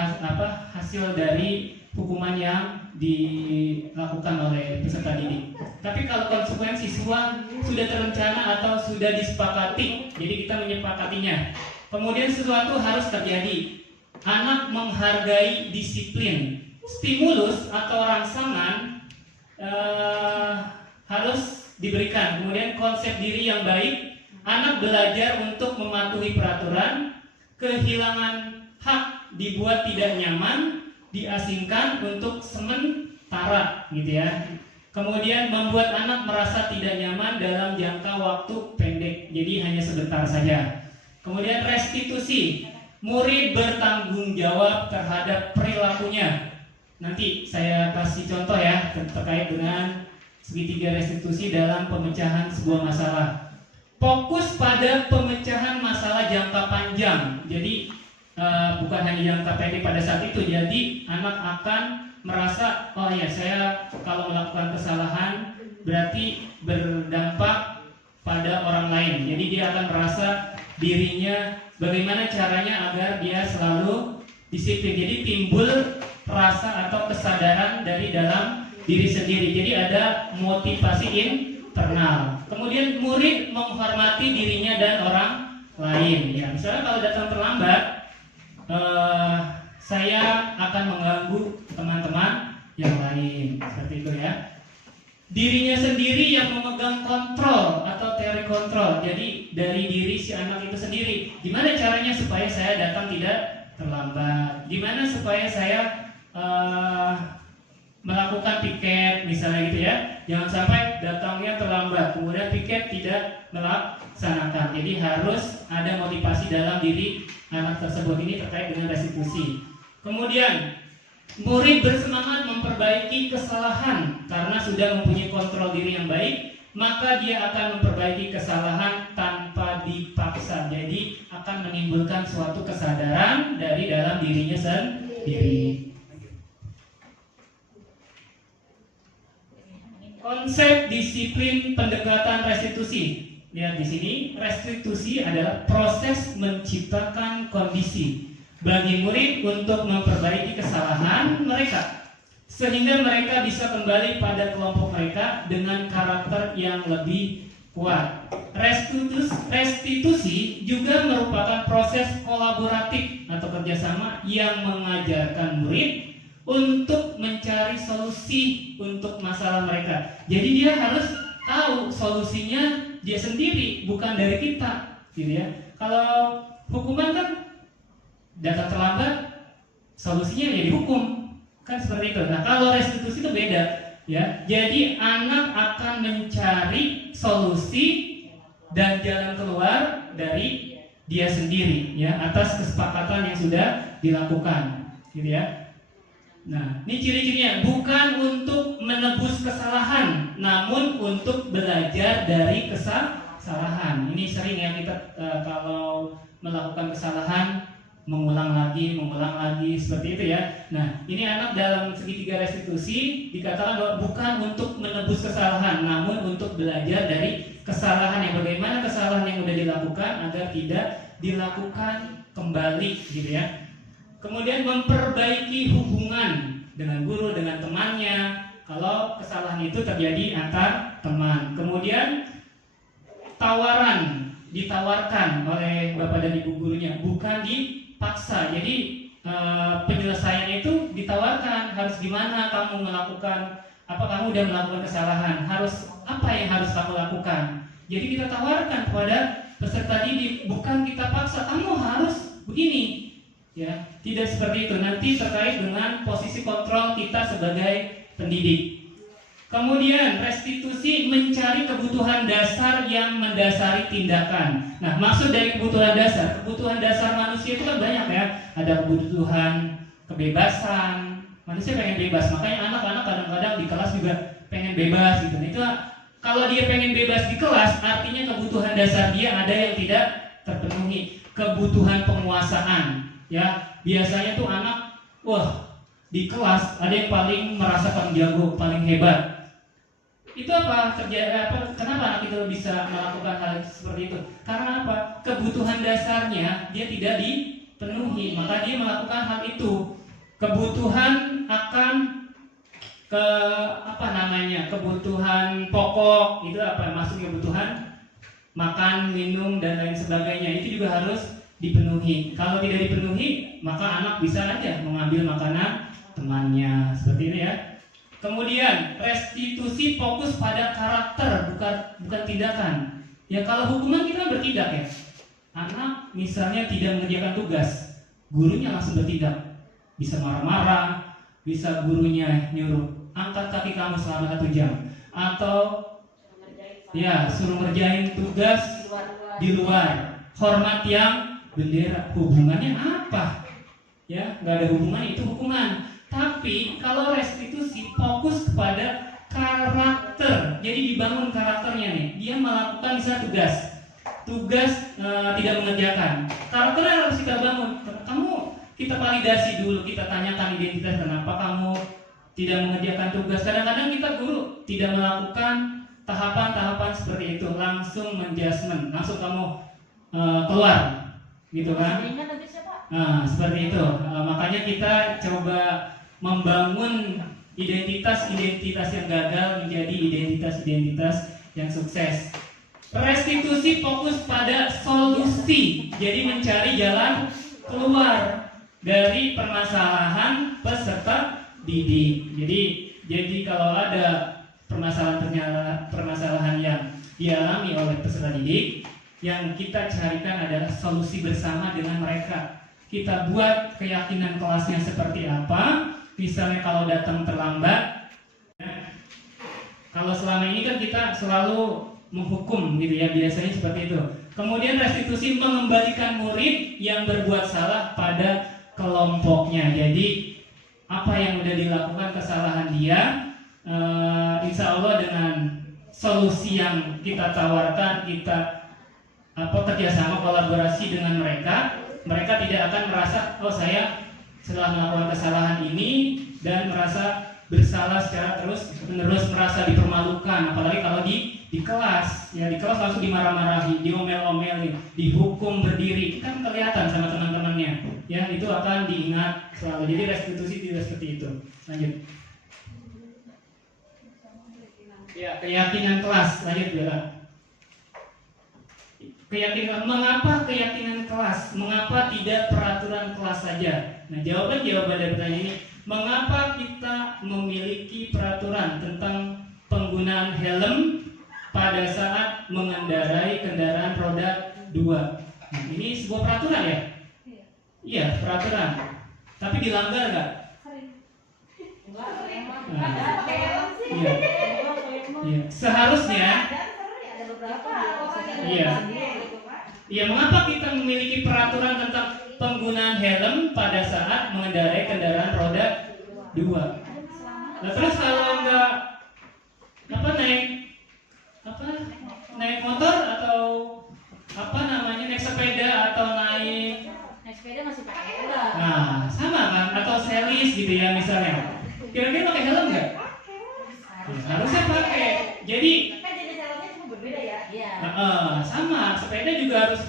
hasil dari hukuman yang dilakukan oleh peserta didik. Tapi kalau konsekuensi sudah terencana atau sudah disepakati, jadi kita menyepakatinya. Kemudian sesuatu harus terjadi. Anak menghargai disiplin, stimulus atau rangsangan harus diberikan. Kemudian konsep diri yang baik, anak belajar untuk mematuhi peraturan, kehilangan hak dibuat tidak nyaman, diasingkan untuk sementara, gitu ya. Kemudian membuat anak merasa tidak nyaman dalam jangka waktu pendek, jadi hanya sebentar saja. Kemudian restitusi, murid bertanggung jawab terhadap perilakunya. Nanti saya kasih contoh ya terkait dengan segitiga restitusi dalam pemecahan sebuah masalah. Fokus pada pemecahan masalah jangka panjang. Jadi bukan hanya jangka pendek pada saat itu. Jadi anak akan merasa, oh ya, saya kalau melakukan kesalahan berarti berdampak pada orang lain. Jadi dia akan merasa dirinya bagaimana caranya agar dia selalu disiplin. Jadi timbul rasa atau kesadaran dari dalam diri sendiri. Jadi ada motivasi internal. Kemudian murid menghormati dirinya dan orang lain. Ya, misalnya kalau datang terlambat, saya akan mengganggu teman-teman yang lain, seperti itu ya. Dirinya sendiri yang memegang kontrol atau teori kontrol. Jadi dari diri si anak itu sendiri. Gimana caranya supaya saya datang tidak terlambat? Gimana supaya saya melakukan piket misalnya gitu ya? Jangan sampai datangnya terlambat, kemudian piket tidak melaksanakan. Jadi harus ada motivasi dalam diri anak tersebut. Ini terkait dengan restitusi. Kemudian murid bersemangat memperbaiki kesalahan karena sudah mempunyai kontrol diri yang baik, maka dia akan memperbaiki kesalahan tanpa dipaksa. Jadi akan menimbulkan suatu kesadaran dari dalam dirinya sendiri. Konsep disiplin pendekatan restitusi. Lihat di sini, restitusi adalah proses menciptakan kondisi bagi murid untuk memperbaiki kesalahan mereka sehingga mereka bisa kembali pada kelompok mereka dengan karakter yang lebih kuat. Restitusi juga merupakan proses kolaboratif atau kerjasama yang mengajarkan murid untuk mencari solusi untuk masalah mereka. Jadi dia harus tahu solusinya dia sendiri, bukan dari kita, gitu ya. Kalau hukuman kan datang terlambat, solusinya ya dihukum, kan seperti itu. Nah, kalau restitusi itu beda, ya. Jadi anak akan mencari solusi dan jalan keluar dari dia sendiri, ya, atas kesepakatan yang sudah dilakukan, gitu ya. Nah, ini ciri-cirinya bukan untuk menebus kesalahan, namun untuk belajar dari kesalahan. Ini sering ya kita kalau melakukan kesalahan mengulang lagi seperti itu ya. Nah, ini anak dalam segitiga restitusi dikatakan bahwa bukan untuk menebus kesalahan, namun untuk belajar dari kesalahan yang bagaimana kesalahan yang sudah dilakukan agar tidak dilakukan kembali gitu ya. Kemudian memperbaiki hubungan dengan guru, dengan temannya kalau kesalahan itu terjadi antar teman. Kemudian ditawarkan oleh bapak dan ibu gurunya, bukan dipaksa. Jadi penyelesaian itu ditawarkan, harus gimana kamu melakukan, apa kamu udah melakukan kesalahan, harus apa yang harus kamu lakukan. Jadi kita tawarkan kepada peserta didik, bukan kita paksa kamu harus begini. Ya, tidak seperti itu. Nanti terkait dengan posisi kontrol kita sebagai pendidik. Kemudian restitusi mencari kebutuhan dasar yang mendasari tindakan. Nah, maksud dari kebutuhan dasar manusia itu kan banyak ya. Ada kebutuhan kebebasan. Manusia pengen bebas, makanya anak-anak kadang-kadang di kelas juga pengen bebas gitu. Itu kalau dia pengen bebas di kelas, artinya kebutuhan dasar dia ada yang tidak terpenuhi. Kebutuhan penguasaan. Ya, biasanya tuh anak, di kelas ada yang paling merasa paling jago, paling hebat. Itu apa? Kenapa anak itu bisa melakukan hal seperti itu? Karena apa? Kebutuhan dasarnya dia tidak dipenuhi, maka dia melakukan hal itu. Kebutuhan akan kebutuhan pokok itu apa? Maksudnya kebutuhan makan, minum dan lain sebagainya itu juga harus dipenuhi. Kalau tidak dipenuhi, maka anak bisa aja mengambil makanan temannya, seperti ini ya. Kemudian restitusi fokus pada karakter, bukan tindakan. Ya kalau hukuman kita bertindak ya. Anak misalnya tidak mengerjakan tugas, gurunya langsung bertindak. Bisa marah-marah, bisa gurunya nyuruh angkat kaki kamu selama 1 jam, atau ya suruh ngerjain tugas di luar. Hormat yang bendera, hubungannya apa? Ya, nggak ada hubungan, itu hukuman. Tapi kalau restitusi fokus kepada karakter, jadi dibangun karakternya nih. Dia melakukan misalnya tugas tidak mengerjakan. Karakternya harus kita bangun. Kita validasi dulu, kita tanyakan identitas kenapa kamu tidak mengerjakan tugas. Kadang-kadang kita guru tidak melakukan tahapan-tahapan seperti itu, langsung menjudgment, langsung kamu keluar. Gitu kan? Nah, seperti itu. Makanya kita coba membangun identitas-identitas yang gagal menjadi identitas-identitas yang sukses. Restitusi fokus pada solusi, jadi mencari jalan keluar dari permasalahan peserta didik. Jadi kalau ada permasalahan yang dialami oleh peserta didik, yang kita carikan adalah solusi bersama dengan mereka. Kita buat keyakinan kelasnya seperti apa. Misalnya kalau datang terlambat, kalau selama ini kan kita selalu menghukum gitu ya, biasanya seperti itu. Kemudian restitusi mengembalikan murid yang berbuat salah pada kelompoknya. Jadi apa yang sudah dilakukan kesalahan dia, insya Allah dengan solusi yang kita tawarkan, kita kerjasama kolaborasi dengan mereka tidak akan merasa saya setelah melakukan kesalahan ini dan merasa bersalah secara terus menerus, merasa dipermalukan. Apalagi kalau di kelas, ya di kelas langsung dimarah-marahi, diomel-omelin, dihukum berdiri, kan kelihatan sama teman-temannya. Ya itu akan diingat selalu. Jadi restitusi tidak seperti itu. Lanjut. Ya, keyakinan kelas. Lanjut ya. Keyakinan, mengapa keyakinan kelas? Mengapa tidak peraturan kelas saja? Nah, jawaban dari pertanyaan ini, mengapa kita memiliki peraturan tentang penggunaan helm pada saat mengendarai kendaraan roda 2? Nah, ini sebuah peraturan ya? Iya, peraturan. Tapi dilanggar nggak? Iya. Seharusnya. Iya. Ya, mengapa kita memiliki peraturan tentang penggunaan helm pada saat mengendarai kendaraan roda 2. Nah terus kalau nggak naik motor atau naik sepeda atau naik sepeda masih pakai helm. nah sama kan atau selis gitu ya misalnya, kira-kira pakai helm nggak? Harusnya pakai. Jadi Kan jenis helmnya cuma berbeda ya. Iya. sama sepeda juga harus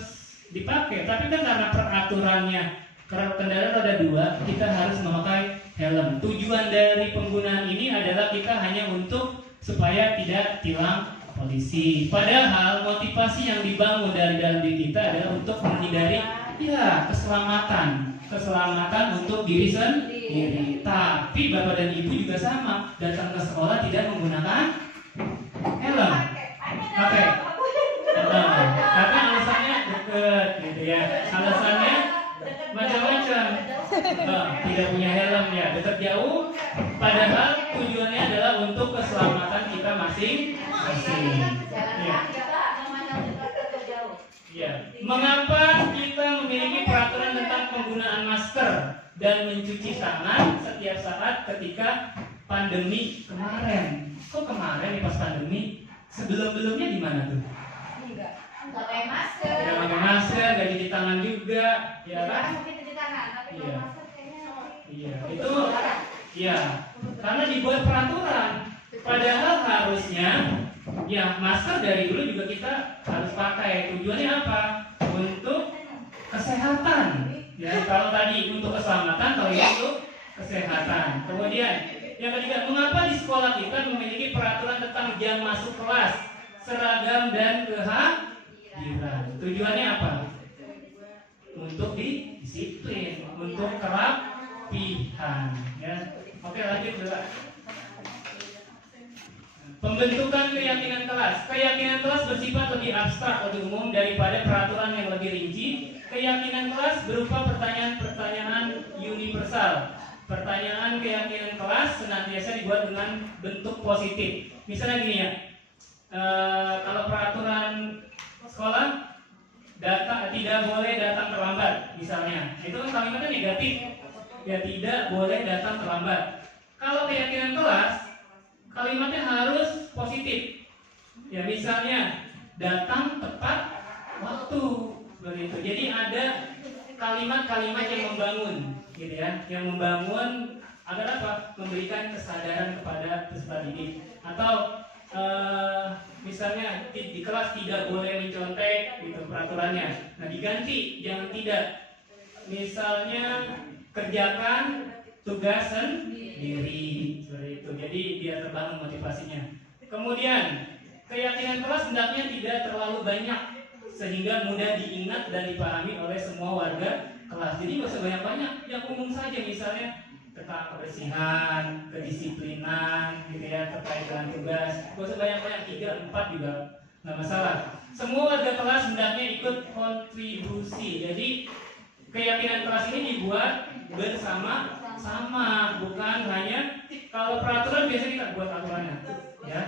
dipakai, tapi kan karena peraturannya kendaraan roda 2 kita harus memakai helm. Tujuan dari penggunaan ini adalah kita hanya untuk supaya tidak tilang polisi. Padahal motivasi yang dibangun dari dalam diri kita adalah untuk menghindari keselamatan untuk diri sendiri. Tapi Bapak dan Ibu juga sama, datang ke sekolah tidak menggunakan helm. Oke. Karena alasannya deket gitu ya. Alasannya macam-macam. Tidak punya helm ya, dekat jauh. Padahal tujuannya adalah untuk keselamatan kita masing-masing. Ya. Ya. Mengapa kita memiliki peraturan tentang penggunaan masker dan mencuci tangan setiap saat ketika pandemi kemarin? Kok kemarin nih pas pandemi? Sebelum-belumnya di mana tuh? Enggak pakai masker. Tidak pakai masker, nggak cuci tangan juga, ya kan? Mungkin cuci tangan, tapi kalau Iya. masker kayaknya Iya, itu ya karena dibuat peraturan. Padahal harusnya ya masker dari dulu juga kita harus pakai. Tujuannya apa? Untuk kesehatan. Ya, kalau tadi untuk keselamatan, kalau ini untuk kesehatan. Kemudian yang ketiga, mengapa di sekolah kita memiliki peraturan tentang jam masuk kelas, seragam dan kehadiran? Tujuannya apa? Untuk disiplin, untuk kerapihan. Ya, oke lanjut dulu. Pembentukan keyakinan kelas. Keyakinan kelas bersifat lebih abstrak, lebih umum daripada peraturan yang lebih rinci. Keyakinan kelas berupa pertanyaan-pertanyaan universal. Pertanyaan keyakinan kelas senantiasa dibuat dengan bentuk positif. Misalnya gini ya, kalau peraturan sekolah tidak boleh datang terlambat, misalnya, itu kan kalimatnya negatif. Ya tidak boleh datang terlambat. Kalau keyakinan kelas, kalimatnya harus positif. Ya misalnya datang tepat waktu, begitu. Jadi ada kalimat-kalimat yang membangun, gitu ya, yang membangun agar apa? Memberikan kesadaran kepada peserta didik. Atau misalnya di kelas tidak boleh mencontek, gitu peraturannya. Nah diganti, jangan tidak. Misalnya kerjakan tugas sendiri, seperti itu. Jadi biar terbangun motivasinya. Kemudian keyakinan kelas hendaknya tidak terlalu banyak sehingga mudah diingat dan dipahami oleh semua warga kelas. Jadi nggak usah banyak-banyak, yang umum saja, misalnya tentang kebersihan, kedisiplinan, gitu ya, terkait dengan tugas. Nggak usah banyak-banyak, 3, 4 juga nggak masalah. Semua warga kelas hendaknya ikut kontribusi. Jadi keyakinan kelas ini dibuat bersama-sama, bukan hanya kalau peraturan biasanya kita buat aturannya, ya.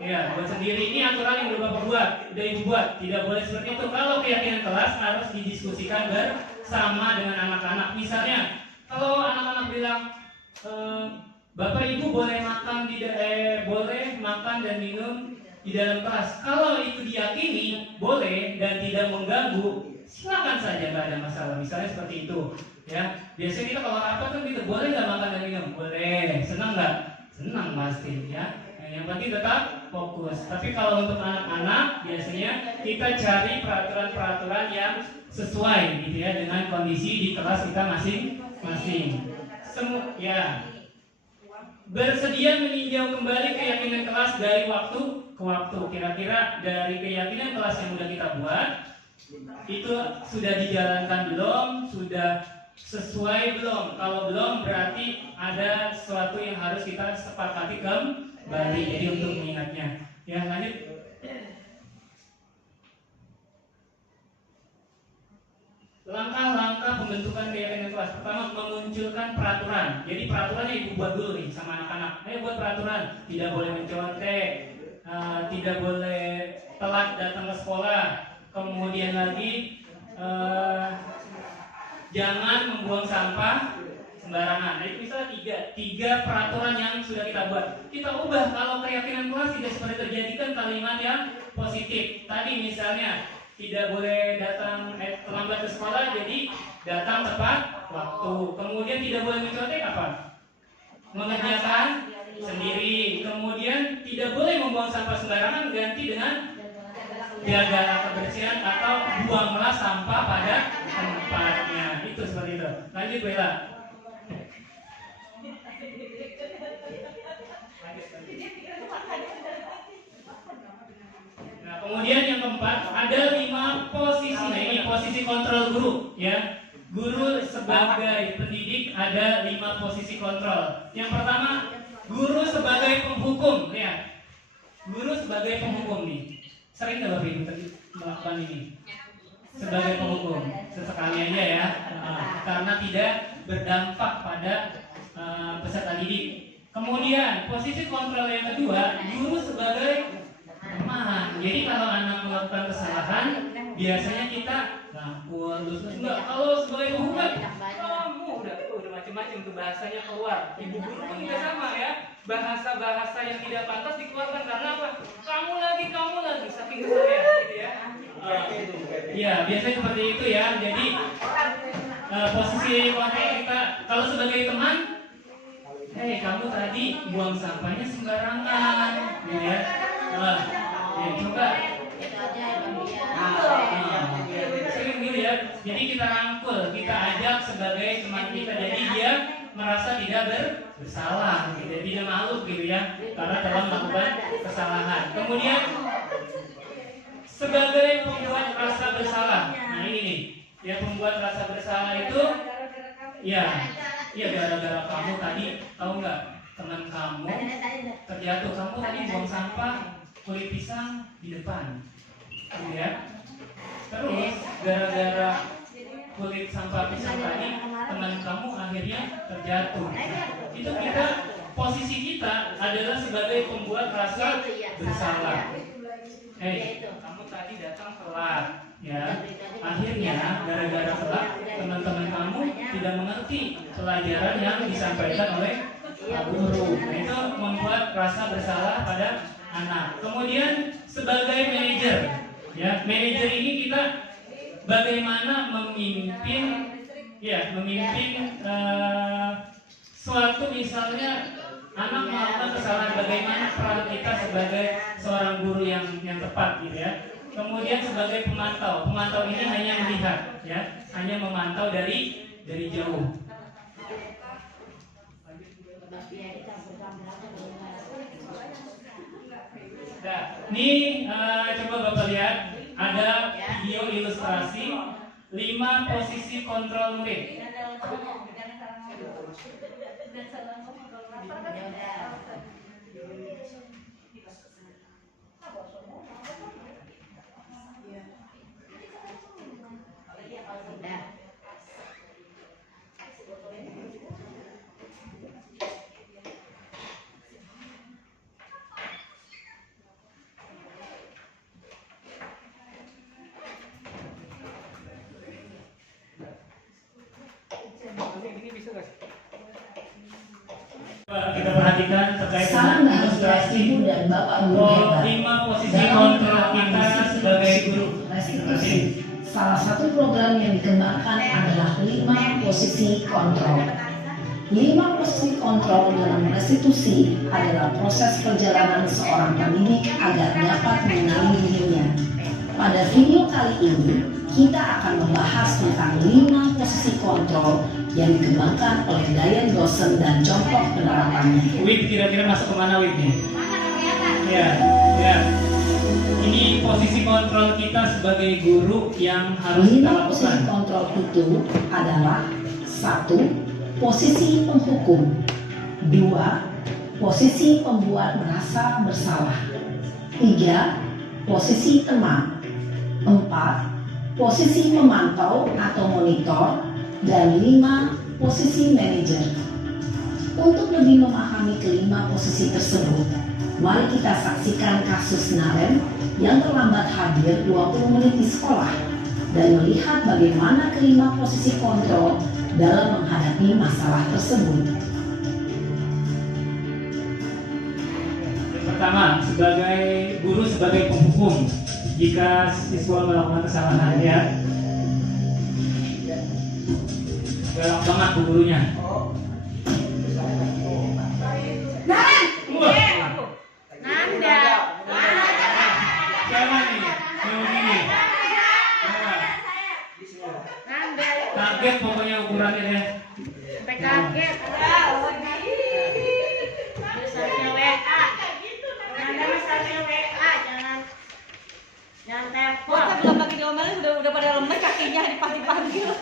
Ya, buat sendiri. Ini aturan yang udah Bapak buat, udah Ibu buat. Tidak boleh seperti itu. Kalau keyakinan kelas harus didiskusikan bersama dengan anak-anak. Misalnya, kalau anak-anak bilang, Bapak Ibu boleh makan dan minum di dalam kelas. Kalau itu diyakini boleh dan tidak mengganggu, silakan saja, nggak ada masalah. Misalnya seperti itu, ya. Biasanya kita kalau rapat kan gitu, boleh nggak makan dan minum? Boleh. Senang nggak? Senang pasti, ya. Yang penting tetap fokus. Tapi kalau untuk anak-anak biasanya kita cari peraturan-peraturan yang sesuai, gitu ya, dengan kondisi di kelas kita masing-masing. Ya. Bersedia meninjau kembali keyakinan kelas dari waktu ke waktu. Kira-kira dari keyakinan kelas yang sudah kita buat itu sudah dijalankan belum? Sudah sesuai belum? Kalau belum berarti ada sesuatu yang harus kita sepakati kembali. Jadi untuk mengingatnya. Ya lanjut. Langkah-langkah pembentukan keyakinan kelas. Pertama, memunculkan peraturan. Jadi peraturannya Ibu buat dulu nih sama anak-anak. Ayo buat peraturan. Tidak boleh mencontek, tidak boleh telat datang ke sekolah. Kemudian lagi jangan membuang sampah sembarangan. Nah, itu misalnya tiga peraturan yang sudah kita buat. Kita ubah kalau keyakinan kelas tidak seperti terjadikan kalimat yang positif. Tadi misalnya tidak boleh datang terlambat ke sekolah, jadi datang tepat waktu. Kemudian tidak boleh mencontek apa? Mengerjakan sendiri. Kemudian tidak boleh membuang sampah sembarangan, ganti dengan jaga kebersihan atau buanglah sampah pada tempatnya. Itu seperti itu. Lanjut Bella. Nah, kemudian yang keempat ada 5 posisi. Nah, ini posisi kontrol guru ya. Guru sebagai pendidik ada 5 posisi kontrol. Yang pertama, guru sebagai penghukum ya. Guru sebagai penghukum nih. Sering nggak Bapak Ibu melakukan ini? Sebagai penghukum, sesekali aja ya, karena tidak berdampak pada peserta didik. Kemudian posisi kontrol yang kedua, guru sebagai teman. Jadi kalau anak melakukan kesalahan, biasanya kita rangkul, enggak. Kalau sebagai penghukum, kamu udah macam-macam tuh bahasanya keluar. Ibu guru pun juga sama ya. Bahasa-bahasa yang tidak pantas dikeluarkan karena apa? Kamu lagi, saking saya gitu ya. Iya, biasanya seperti itu ya. Jadi posisi kontrol kita kalau sebagai teman, kamu tadi buang sampahnya sembarangan, gitu ya. Coba. Sering gitu ya. Jadi kita rangkul, kita ajak sebagai teman kita. Jadi dia merasa tidak bersalah, gitu, tidak malu gitu ya, karena telah melakukan kesalahan. Kemudian sebagai pembuat rasa bersalah. Nah ini nih, ya pembuat rasa bersalah itu, ya gara-gara kamu tadi, tahu nggak, teman kamu terjatuh, kamu tadi buang sampah kulit pisang di depan, gitu ya. Terus gara-gara kulit sampah pisang tadi, teman kamu akhirnya terjatuh. Itu kita, posisi kita adalah sebagai pembuat rasa bersalah. Kamu tadi datang telat, ya. Akhirnya gara-gara telat, teman-teman kamu tidak mengerti pelajaran yang disampaikan oleh guru. Nah, itu membuat rasa bersalah pada anak. Kemudian sebagai manajer, ya, manajer ini kita bagaimana memimpin suatu, misalnya anak melakukan kesalahan, bagaimana peran kita sebagai seorang guru yang tepat gitu ya. Kemudian sebagai pemantau ini hanya melihat ya, hanya memantau dari jauh. Nah, ini coba Bapak lihat, ada video ilustrasi 5 posisi kontrol murid. Kita perhatikan terkait dengan ilustrasi Ibu dan Bapak guru hebat. 5 posisi kontrol kita sebagai guru. Restitusi. Salah satu program yang dikembangkan adalah 5 posisi kontrol. 5 posisi kontrol dalam restitusi adalah proses perjalanan seorang pendidik agar dapat mengenali dirinya. Pada video kali ini, kita akan membahas tentang 5 posisi kontrol yang dikembangkan oleh Dayan Gosen dan contoh penerapannya. Wid kira-kira masuk kemana Wid nih? Ya. Ini posisi kontrol kita sebagai guru yang harus kita 5 posisi lakukan. kontrol itu adalah 1. Posisi penghukum. 2. Posisi pembuat merasa bersalah. 3. Posisi teman. 4. Posisi memantau atau monitor. Dan 5. Posisi manajer. Untuk lebih memahami kelima posisi tersebut, mari kita saksikan kasus Naren yang terlambat hadir 20 menit di sekolah dan melihat bagaimana kelima posisi kontrol dalam menghadapi masalah tersebut. Yang pertama, sebagai guru, sebagai penghukum, jika siswa melakukan kesalahan, ya galak banget bu gurunya. Nanda. Jangan nih, yang begini. Nanda. Kaget pokoknya ukurannya deh. Sampai kaget. Misalnya WA. Nanda misalnya WA, jangan telepon. Belum lagi diomelin udah pada lemes kakinya dipanggil-panggil.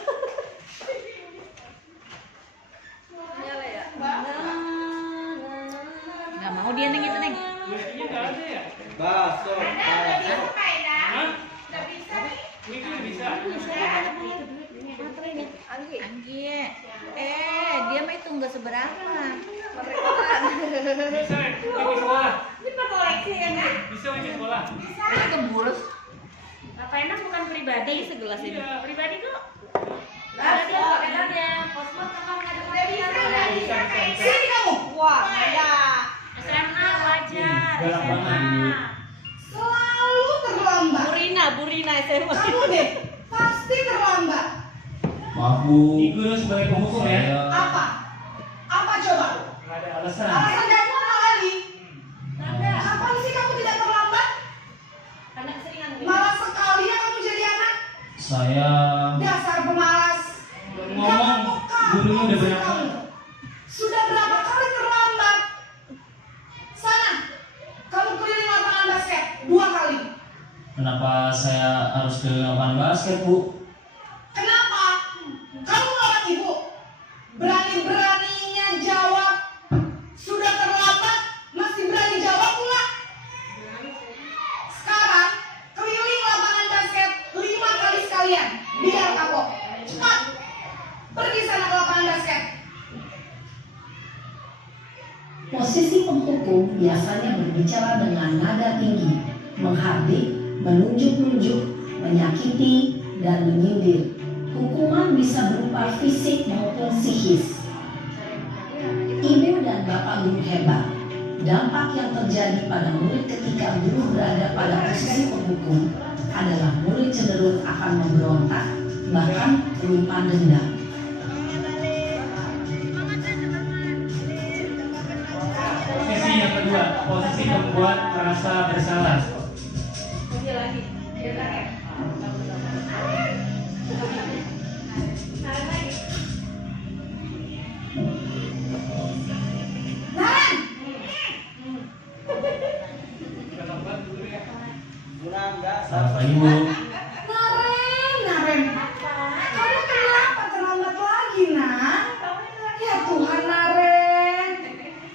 Nggak mau dia neng itu neng. Wikinya nggak ada ya? Baso. Hah? Wiki bisa. Anggi, dia mah itu nggak seberapa. Bisa wiki sekolah. Ini koleksi ya kan? Bisa wiki sekolah. Itu kebulus. Bapak enak bukan pribadi. Segelas ini. Iya. Pribadi kok. Pribadi pakai aja. Posmod kakak nggak ada masalah. Bisa. Sini kamu. Wah, ada. SMA wajar. Galak banget. SMA. Selalu terlambat. Burina SMA. Kamu deh, pasti terlambat. Maaf Bu. Ini guru sebagai penghukum ya. Apa? Apa coba? Nggak ada alasan. Alasan kamu apa lagi? Nanda. Kapan sih kamu tidak terlambat? Karena keseringan. Malas sekali ya kamu jadi anak. Saya Dasar pemalas. Ngomong, gurunya udah banyak kamu. banget. Sudah berapa kali terlambat? Sana, kamu keliling lapangan basket 2 kali. kenapa saya harus ke lapangan basket Bu? Kenapa? Kamu melawan ibu. Berani-beraninya jawab. Sudah terlambat, masih berani jawab pula. Sekarang, keliling lapangan basket 5 kali sekalian. Biar kapok. Cepat. Pergi sana ke lapangan basket. Posisi penghukum biasanya berbicara dengan nada tinggi, menghardik, menunjuk-nunjuk, menyakiti, dan menyindir. Hukuman bisa berupa fisik maupun psikis. Ibu dan bapak guru hebat. Dampak yang terjadi pada murid ketika guru berada pada posisi penghukum adalah murid cenderung akan memberontak, bahkan menyimpan dendam. Posisi yang kedua, posisi membuat merasa bersalah. Selamat pagi Bu. Naren. Kamu kenapa terlambat lagi, nak? Ya Tuhan, Naren.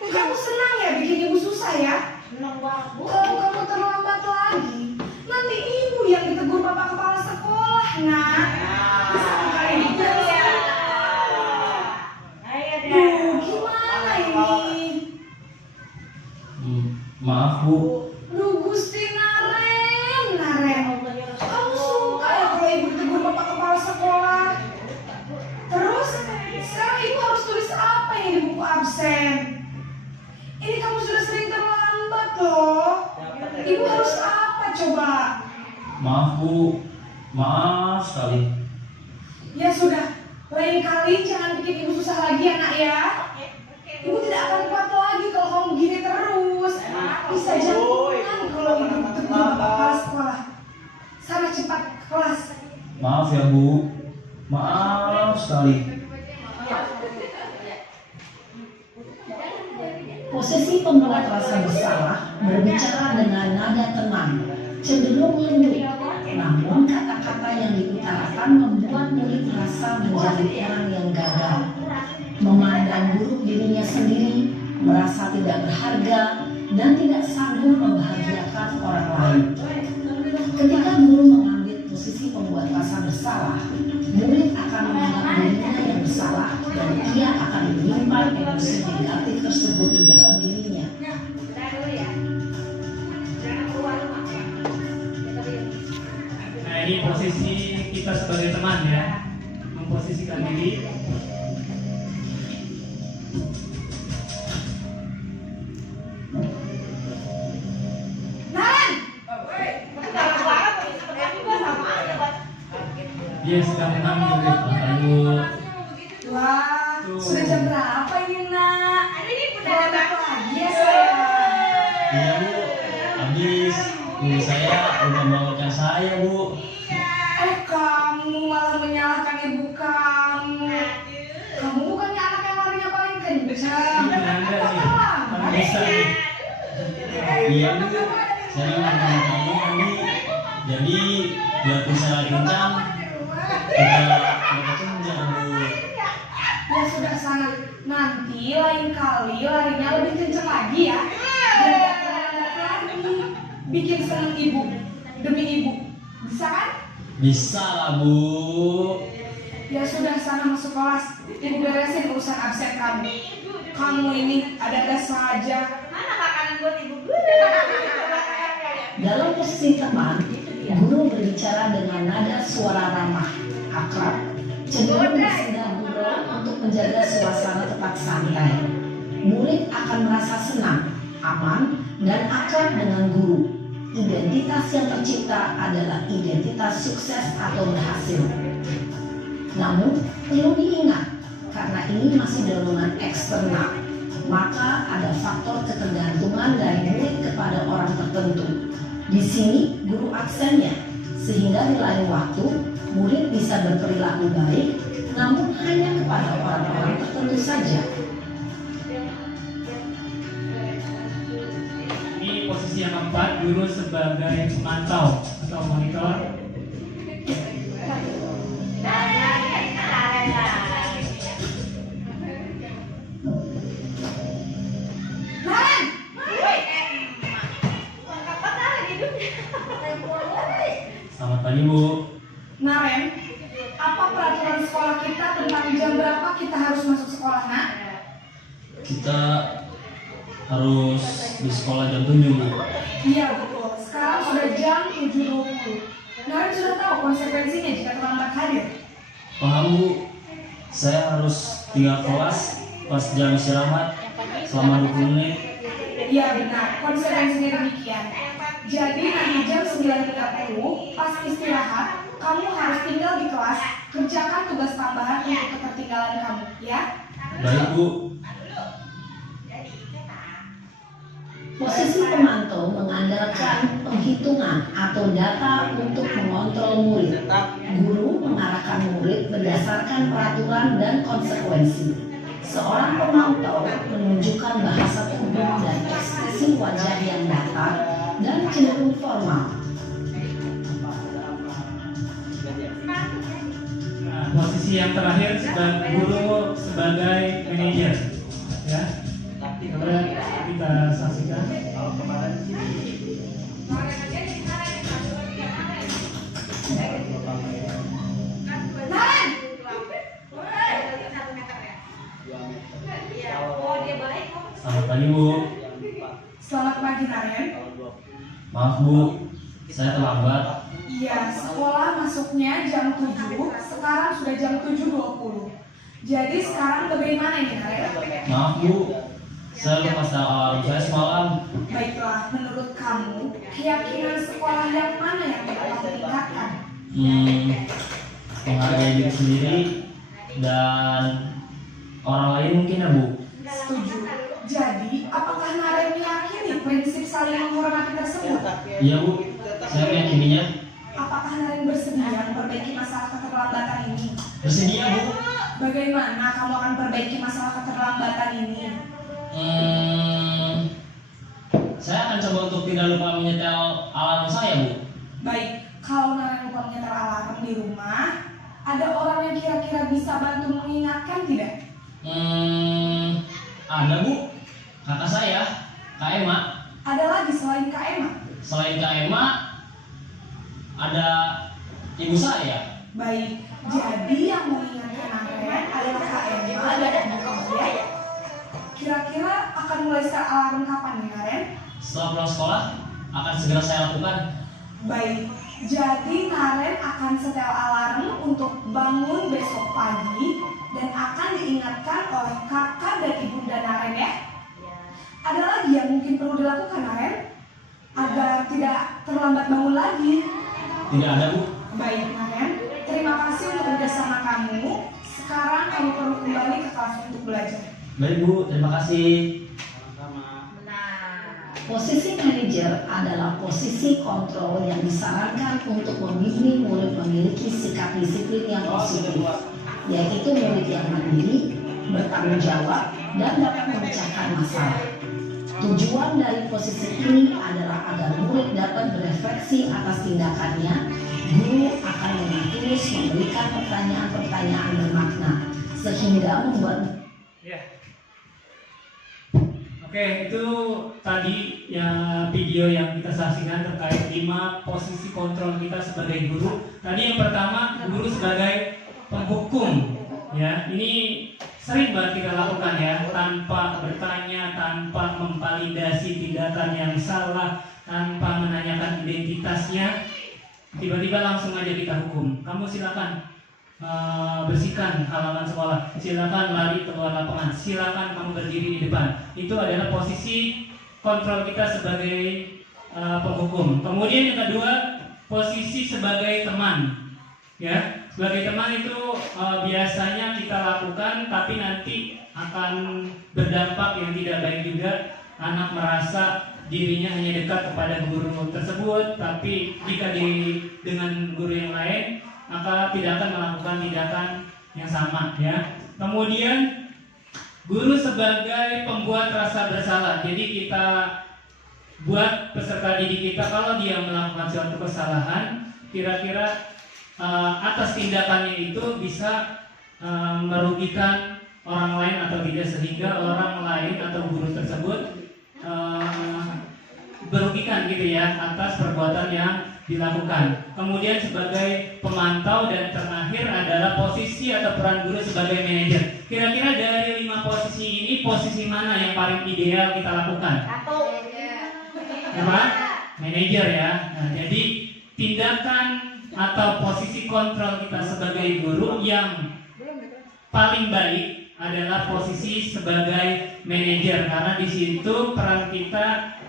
Kamu senang ya bikin ibu susah ya? Senang banget, Bu. Kalau kamu terlambat lagi, nanti ibu yang ditegur bapak kepala sekolah, nak. Bisa kali dibilang ya. Ayo deh. Duh, gimana ini? Maaf Bu. Duh, Gusti Naren. Kamu suka ya kalau ibu ditegur bapak kepala sekolah? Terus, sekarang ibu harus tulis apa yang di buku absen? Ini kamu sudah sering terlambat loh. Ibu harus apa coba? Maaf Bu. Maaf sekali. Ya sudah, lain kali jangan bikin ibu susah lagi ya nak ya. Ibu tidak akan kuat lagi kalau kamu begini terus. Bisa jantungan kalau ibu ditegur bapak kepala sekolah. Sana cepat ke kelas. Maaf ya Bu. Maaf sekali. Posisi pembuat rasa bersalah berbicara dengan nada tenang, cenderung lembut. Namun kata-kata yang diutarakan membuat murid merasa menjadi orang yang gagal, memandang buruk dirinya sendiri, merasa tidak berharga, dan tidak sanggup membahagiakan orang lain. Ketika guru mengambil posisi pembuat rasa bersalah, murid akan menganggap dirinya yang bersalah dan ia akan menyimpan emosi negatif tersebut di dalam dirinya. Nah ini posisi kita sebagai teman ya, memposisikan diri Dia sedang mengambil Bu. Wah, Tuh. sudah jam berapa ini nak? Aduh, ini Udah udah ada pagi ya sayang. Iya Bu, habis ibu saya udah membangunkan saya Bu. Kamu malah menyalahkan ibu kamu. Kamu bukannya anak yang larinya paling kencang. Anda Kok nih, terlambat kamu bisa nih. Iya Bu, saya memang sama kamu tadi. Jadi biarpun saya lagi kencang, kita kencang Bu. Ya sudah sana, nanti lain kali larinya lebih kencang lagi ya. Biar gak terlambat lagi. Bikin seneng ibu, demi ibu. Bisa kan? Bisa lah Bu. Ya sudah sana masuk kelas. Ibu beresin urusan absen kamu. Kamu ini ada-ada saja. Mana makanan buat ibu gue? Dalam posisi teman, guru berbicara dengan nada suara ramah, akrab, cenderung bersindah gurau untuk menjaga suasana tetap santai. Murid akan merasa senang, aman, dan akrab dengan guru. Identitas yang tercipta adalah identitas sukses atau berhasil. Namun, perlu diingat, karena ini masih dorongan eksternal, maka ada faktor ketergantungan dari murid kepada orang tertentu. Di sini, guru aksennya, sehingga di lain waktu, murid bisa berperilaku baik, namun hanya kepada orang-orang tertentu saja. Ini posisi yang keempat, guru sebagai pemantau atau monitor. Naren! Selamat pagi Bu. Naren, apa peraturan sekolah kita tentang jam berapa kita harus masuk sekolah, nak? Kita harus di sekolah jam 7 Bu. Iya betul, sekarang sudah jam 7.20. Naren sudah tahu konsekuensinya jika terlambat hadir. Paham Bu. Saya harus tinggal kelas pas jam istirahat selama 20 menit. Iya benar, konsekuensinya demikian. Jadi nanti jam 9.30 pas istirahat, kamu harus tinggal di kelas, kerjakan tugas tambahan untuk ketertinggalan kamu, ya? Baik Bu. Posisi pemantau mengandalkan penghitungan atau data untuk mengontrol murid. Guru mengarahkan murid berdasarkan peraturan dan konsekuensi. Seorang pemantau menunjukkan bahasa tubuh dan ekspresi wajah yang datar dan cenderung formal. Nah, posisi yang terakhir sebagai guru sebagai manajer, ya. Coba kita saksikan. Naren! Selamat pagi Bu. Selamat pagi Naren. Maaf Bu, saya terlambat. Iya, sekolah masuknya jam 7, sekarang sudah jam 7.20. Jadi sekarang bagaimana ini Naren? Maaf Bu, saya lupa soal saya semalam. Baiklah, menurut kamu, keyakinan sekolah yang mana yang dapat meningkatkan? Menghargai diri sendiri dan orang lain mungkin ya Bu. Setuju. Jadi, apakah Naren meyakini prinsip saling menghormati tersebut? Iya Bu, saya meyakininya. Apakah Naren bersedia memperbaiki masalah keterlambatan ini? Bersedia Bu. Bagaimana kamu akan perbaiki masalah keterlambatan ini? Saya akan coba untuk tidak lupa menyetel alarm saya Bu. Baik, kalau Naren lupa menyetel alarm di rumah, ada orang yang kira-kira bisa bantu mengingatkan tidak? Ada Bu, kakak saya, Kak Emma. Ada lagi selain Kak Emma? Selain Kak Emma, ada ibu saya. Baik, jadi yang mengingatkan Naren adalah Kak Emma dan ibu kamu ya? Kira-kira akan mulai setel alarm kapan nih Naren? Setelah pulang sekolah, akan segera saya lakukan. Baik, jadi Naren akan setel alarm untuk bangun besok pagi dan akan diingatkan oleh kakak dan ibunda Naren ya. Ada lagi yang mungkin perlu dilakukan Naren agar tidak terlambat bangun lagi? Tidak ada Bu. Baik Naren, Terima kasih untuk kerjasama kamu. Sekarang kamu perlu kembali ke kelas untuk belajar. Baik Bu, terima kasih. Posisi manajer adalah posisi kontrol yang disarankan untuk membimbing murid memiliki sikap disiplin yang positif, yaitu murid yang mandiri, bertanggung jawab, dan dapat memecahkan masalah. Tujuan dari posisi ini adalah agar murid dapat berefleksi atas tindakannya. Guru akan dengan tulus memberikan pertanyaan-pertanyaan bermakna, sehingga membuat Oke, itu tadi ya video yang kita saksikan terkait 5 posisi kontrol kita sebagai guru. Tadi yang pertama, guru sebagai penghukum. Ya, ini sering banget kita lakukan ya, tanpa bertanya, tanpa memvalidasi tindakan yang salah, tanpa menanyakan identitasnya, tiba-tiba langsung aja kita hukum. Kamu silakan bersihkan halaman sekolah, silakan lari keluar lapangan, silakan kamu berdiri di depan. Itu adalah posisi kontrol kita sebagai penghukum. Kemudian yang kedua, posisi sebagai teman. Ya, sebagai teman itu biasanya kita lakukan, tapi nanti akan berdampak yang tidak baik juga. Anak merasa dirinya hanya dekat kepada guru tersebut, tapi jika dengan guru yang lain, maka tidak akan melakukan tindakan yang sama. Ya. Kemudian guru sebagai pembuat rasa bersalah. Jadi kita buat peserta didik kita kalau dia melakukan suatu kesalahan, kira-kira atas tindakannya itu bisa merugikan orang lain atau tidak, sehingga orang lain atau guru tersebut berugikan gitu ya atas perbuatan yang dilakukan. Kemudian sebagai pemantau, dan terakhir adalah posisi atau peran guru sebagai manajer. Kira-kira dari 5 posisi ini, posisi mana yang paling ideal kita lakukan? Apa? Manajer ya. Nah, jadi tindakan atau posisi kontrol kita sebagai guru yang paling baik adalah posisi sebagai manajer, karena di situ peran kita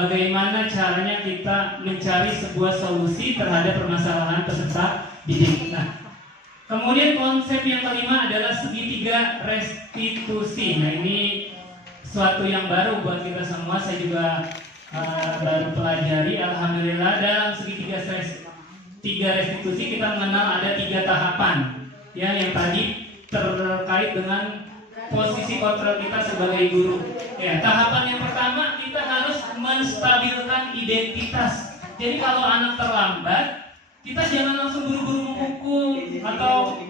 bagaimana caranya kita mencari sebuah solusi terhadap permasalahan peserta didik. Nah, kemudian konsep yang kelima adalah segitiga restitusi. Nah, ini suatu yang baru buat kita semua. Saya juga baru pelajari. Alhamdulillah, dalam segitiga restitusi kita mengenal ada 3 tahapan. Ya, yang tadi terkait dengan posisi kontrol kita sebagai guru. Ya, tahapan yang pertama, kita harus menstabilkan identitas. Jadi kalau anak terlambat, kita jangan langsung buru-buru menghukum atau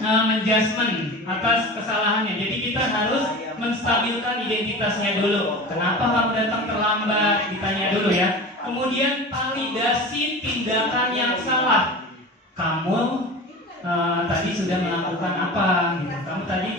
menjudgment atas kesalahannya. Jadi kita harus menstabilkan identitasnya dulu. Kenapa kamu datang terlambat? Ditanya dulu ya. Kemudian validasi tindakan yang salah. Kamu tadi sudah melakukan apa? Gitu. Kamu tadi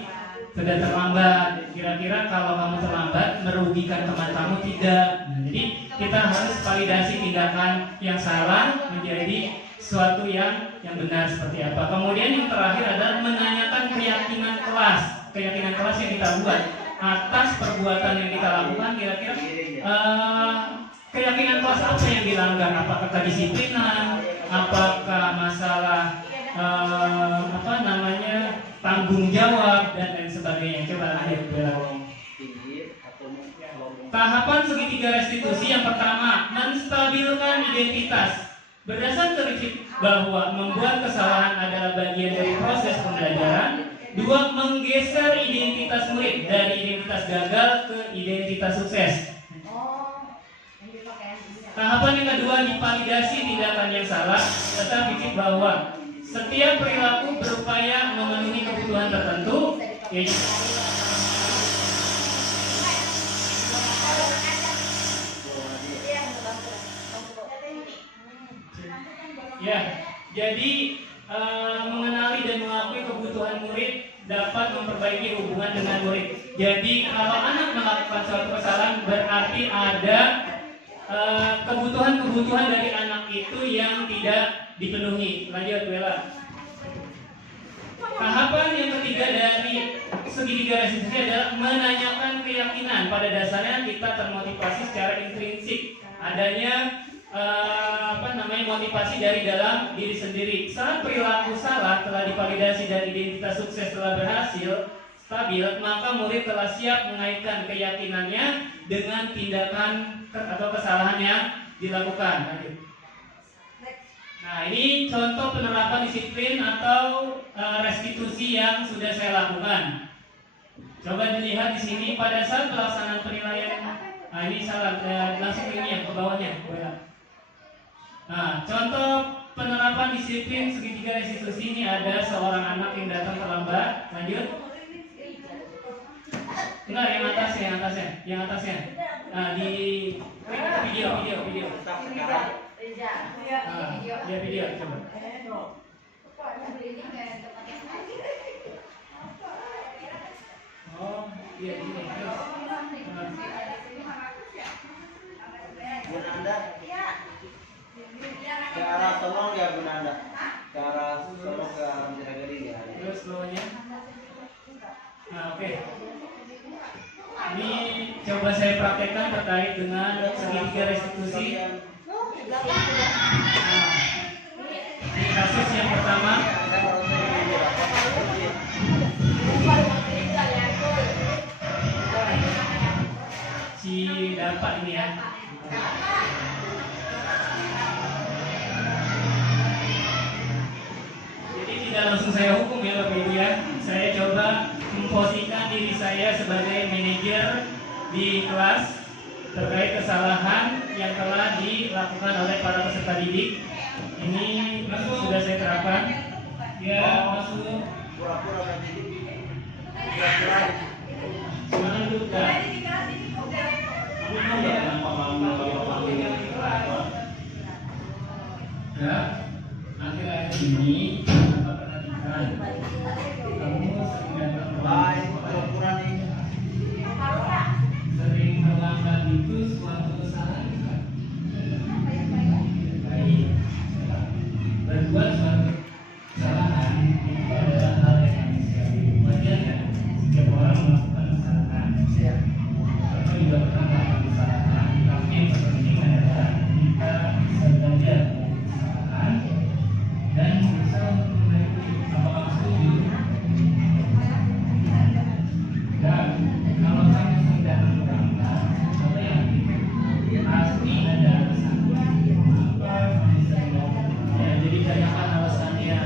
sudah terlambat. Kira-kira kalau kamu terlambat merugikan teman kamu tidak? Nah, jadi kita harus validasi tindakan yang salah menjadi suatu yang benar seperti apa. Kemudian yang terakhir adalah menanyakan keyakinan kelas yang kita buat atas perbuatan yang kita lakukan. Kira-kira keyakinan kelas apa yang dilanggar? Apakah kedisiplinan? Apakah masalah tanggung jawab dan lain sebagainya. Coba lanjut. Tahapan segitiga restitusi yang pertama, menstabilkan identitas. Berdasarkan prinsip bahwa membuat kesalahan adalah bagian dari proses pembelajaran. 2, menggeser identitas murid dari identitas gagal ke identitas sukses. Tahapan yang kedua, divalidasi tindakan yang salah, serta prinsip bahwa setiap perilaku berupaya memenuhi kebutuhan tertentu, yaitu ya, jadi mengenali dan mengakui kebutuhan murid dapat memperbaiki hubungan dengan murid. Jadi kalau anak melakukan suatu kesalahan, berarti ada kebutuhan dari anak itu yang tidak dipenuhi. Lanjut, Bella. Tahapan yang ketiga dari segitiga restitusi adalah menanyakan keyakinan. Pada dasarnya kita termotivasi secara intrinsik adanya motivasi dari dalam diri sendiri. Saat perilaku salah telah divalidasi dan identitas sukses telah berhasil stabil, maka murid telah siap mengaitkan keyakinannya dengan tindakan atau kesalahan yang dilakukan. Nah, ini contoh penerapan disiplin atau restitusi yang sudah saya lakukan. Coba dilihat di sini pada saat pelaksanaan penilaian. Nah, ini salah, langsung ini ya ke bawahnya. Nah, contoh penerapan disiplin segitiga restitusi ini ada seorang anak yang datang terlambat. Lanjut. Enggak, yang atasnya. Nah, di video. Ya video coba. Oh, iya ini. Bun Anda ke arah Tomong ya Bun Anda, ke arah Tomong ke arah Jatinegara ya. Terus bawahnya. Nah, oke. Ini coba saya praktekkan terkait dengan segitiga restitusi. Ini kasus yang pertama. Si dapat ini ya. Jadi tidak langsung saya hukum ya Bapak Ibu ya. Saya coba memposisikan diri saya sebagai manajer di kelas terkait kesalahan yang telah dilakukan oleh para peserta didik. Ini sudah saya terapkan. Ya, masuk. Pura-pura Jangan lupa. Ya, akhir-akhir ini Bapak perhatikan. Kamu sering datang pura-pura nih. sering terlambat itu suatu kesalahan bukan? Baik. Berbuat suatu kesalahan itu adalah hal yang manusiawi. Wajar kan? Setiap orang melakukan kesalahan. Bapak juga pernah melakukan kesalahan. Tapi yang terpenting adalah kita bisa belajar dari kesalahan dan berusaha untuk memperbaiki. Apakah setuju? Dan kalau kamu sudah terlambat, apa yang pasti ada alasan. Apa kamu sering melakukan? Ya, jadi tanyakan alasannya.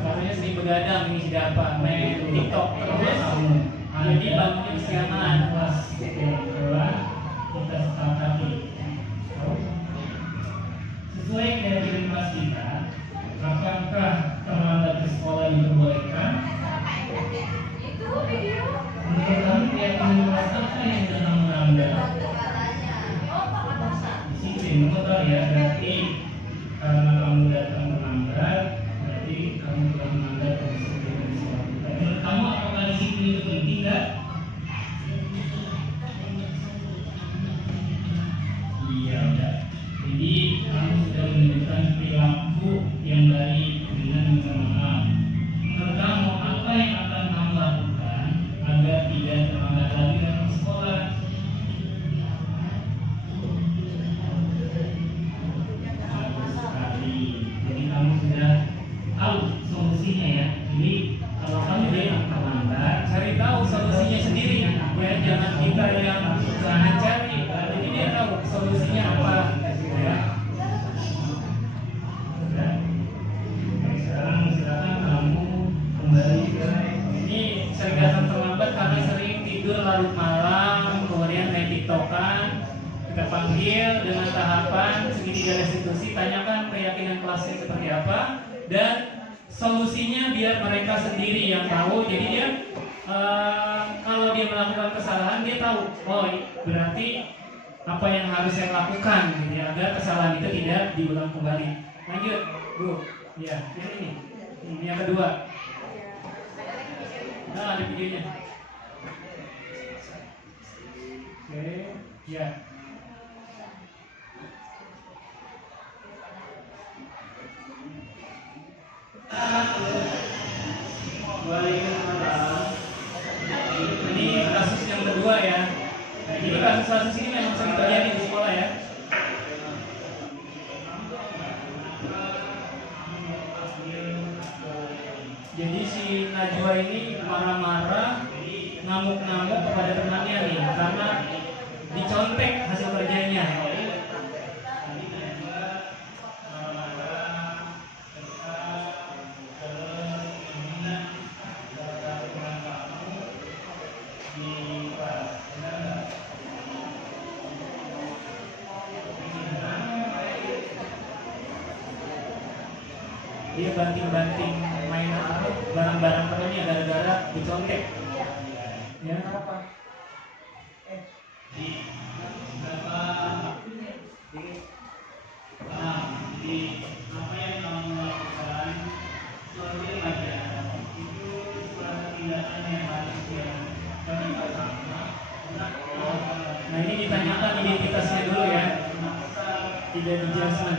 Karena sih begadang ini sudah apa? Main TikTok terus. Jadi bangunnya kesiangan pas keluar kita sepakati. Sesuai kriteria kelas kita, apakah terlambat ke sekolah diperbolehkan? Menurut kamu keyakinan kelas apa yang sedang melanggar? Disiplin, betul ya. Berarti karena kamu datang terlambat, berarti kamu telah melanggar disiplin dari sekolah kita. Menurut kamu apakah disiplin itu penting nggak? Iya udah. Jadi kamu sudah menunjukkan perilaku yang baik dengan minta maaf. Menurut kamu apa yang akan kamu lakukan agar tidak terlambat lagi dalam sekolah? Bagus sekali. Jadi kamu sudah tahu solusinya ya. Jadi kalau kamu yang terlambat, cari tahu solusinya sendiri. Ya jangan kita yang jangan cari. Jadi dia tahu solusinya apa. Ya. Sekarang silakan kamu kembali ke ini. Sering datang terlambat karena sering tidur larut malam, kemudian main tiktokan. Kita panggil dengan tahapan segitiga restitusi, tanyakan keyakinan kelasnya seperti apa dan solusinya biar mereka sendiri yang tahu. Jadi dia kalau dia melakukan kesalahan dia tahu, oh berarti apa yang harus saya lakukan gitu ya, agar kesalahan itu tidak diulang kembali. Lanjut, Bu. Ya, yang ini. Yang kedua. Nah, ada videonya. Oke, ya. Waalaikumsalam. Ini kelas kasus-kasus ini memang sering terjadi di sekolah ya. Jadi si Najwa ini marah-marah, ngamuk-ngamuk kepada temannya nih karena dicontek hasil kerjanya. Dia banting-banting mainan apa barang-barang temannya gara-gara dicontek. Ya. Nah ini ditanyakan identitasnya dulu ya, tidak dijelaskan.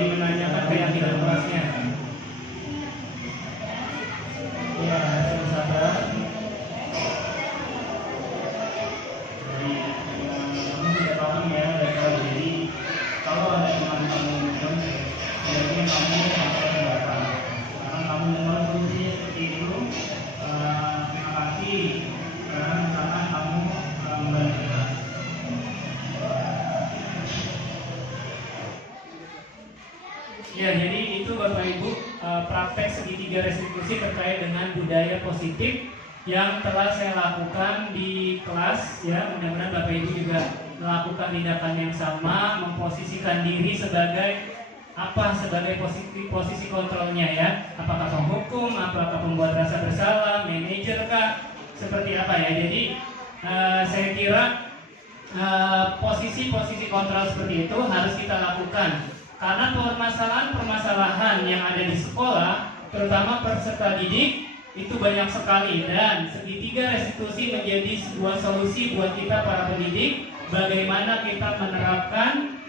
Menanyakan keyakinan kelasnya. Ya, sabar. Kamu tidak paham ya, jadi kalau ada teman-teman sebaiknya kamu lakukan pendapat. Karena kamu membuat solusi seperti itu. Terima kasih karena misalkan kamu membantu. Ya, jadi itu Bapak Ibu praktek segitiga restitusi terkait dengan budaya positif yang telah saya lakukan di kelas ya. Mudah-mudahan Bapak Ibu juga melakukan tindakan yang sama, memposisikan diri sebagai sebagai posisi kontrolnya ya. Apakah penghukum, apakah pembuat rasa bersalah, manajer kah, seperti apa ya. Jadi saya kira posisi-posisi kontrol seperti itu harus kita lakukan. Karena permasalahan yang ada di sekolah, terutama peserta didik, itu banyak sekali. Dan segitiga restitusi menjadi sebuah solusi buat kita para pendidik, bagaimana kita menerapkan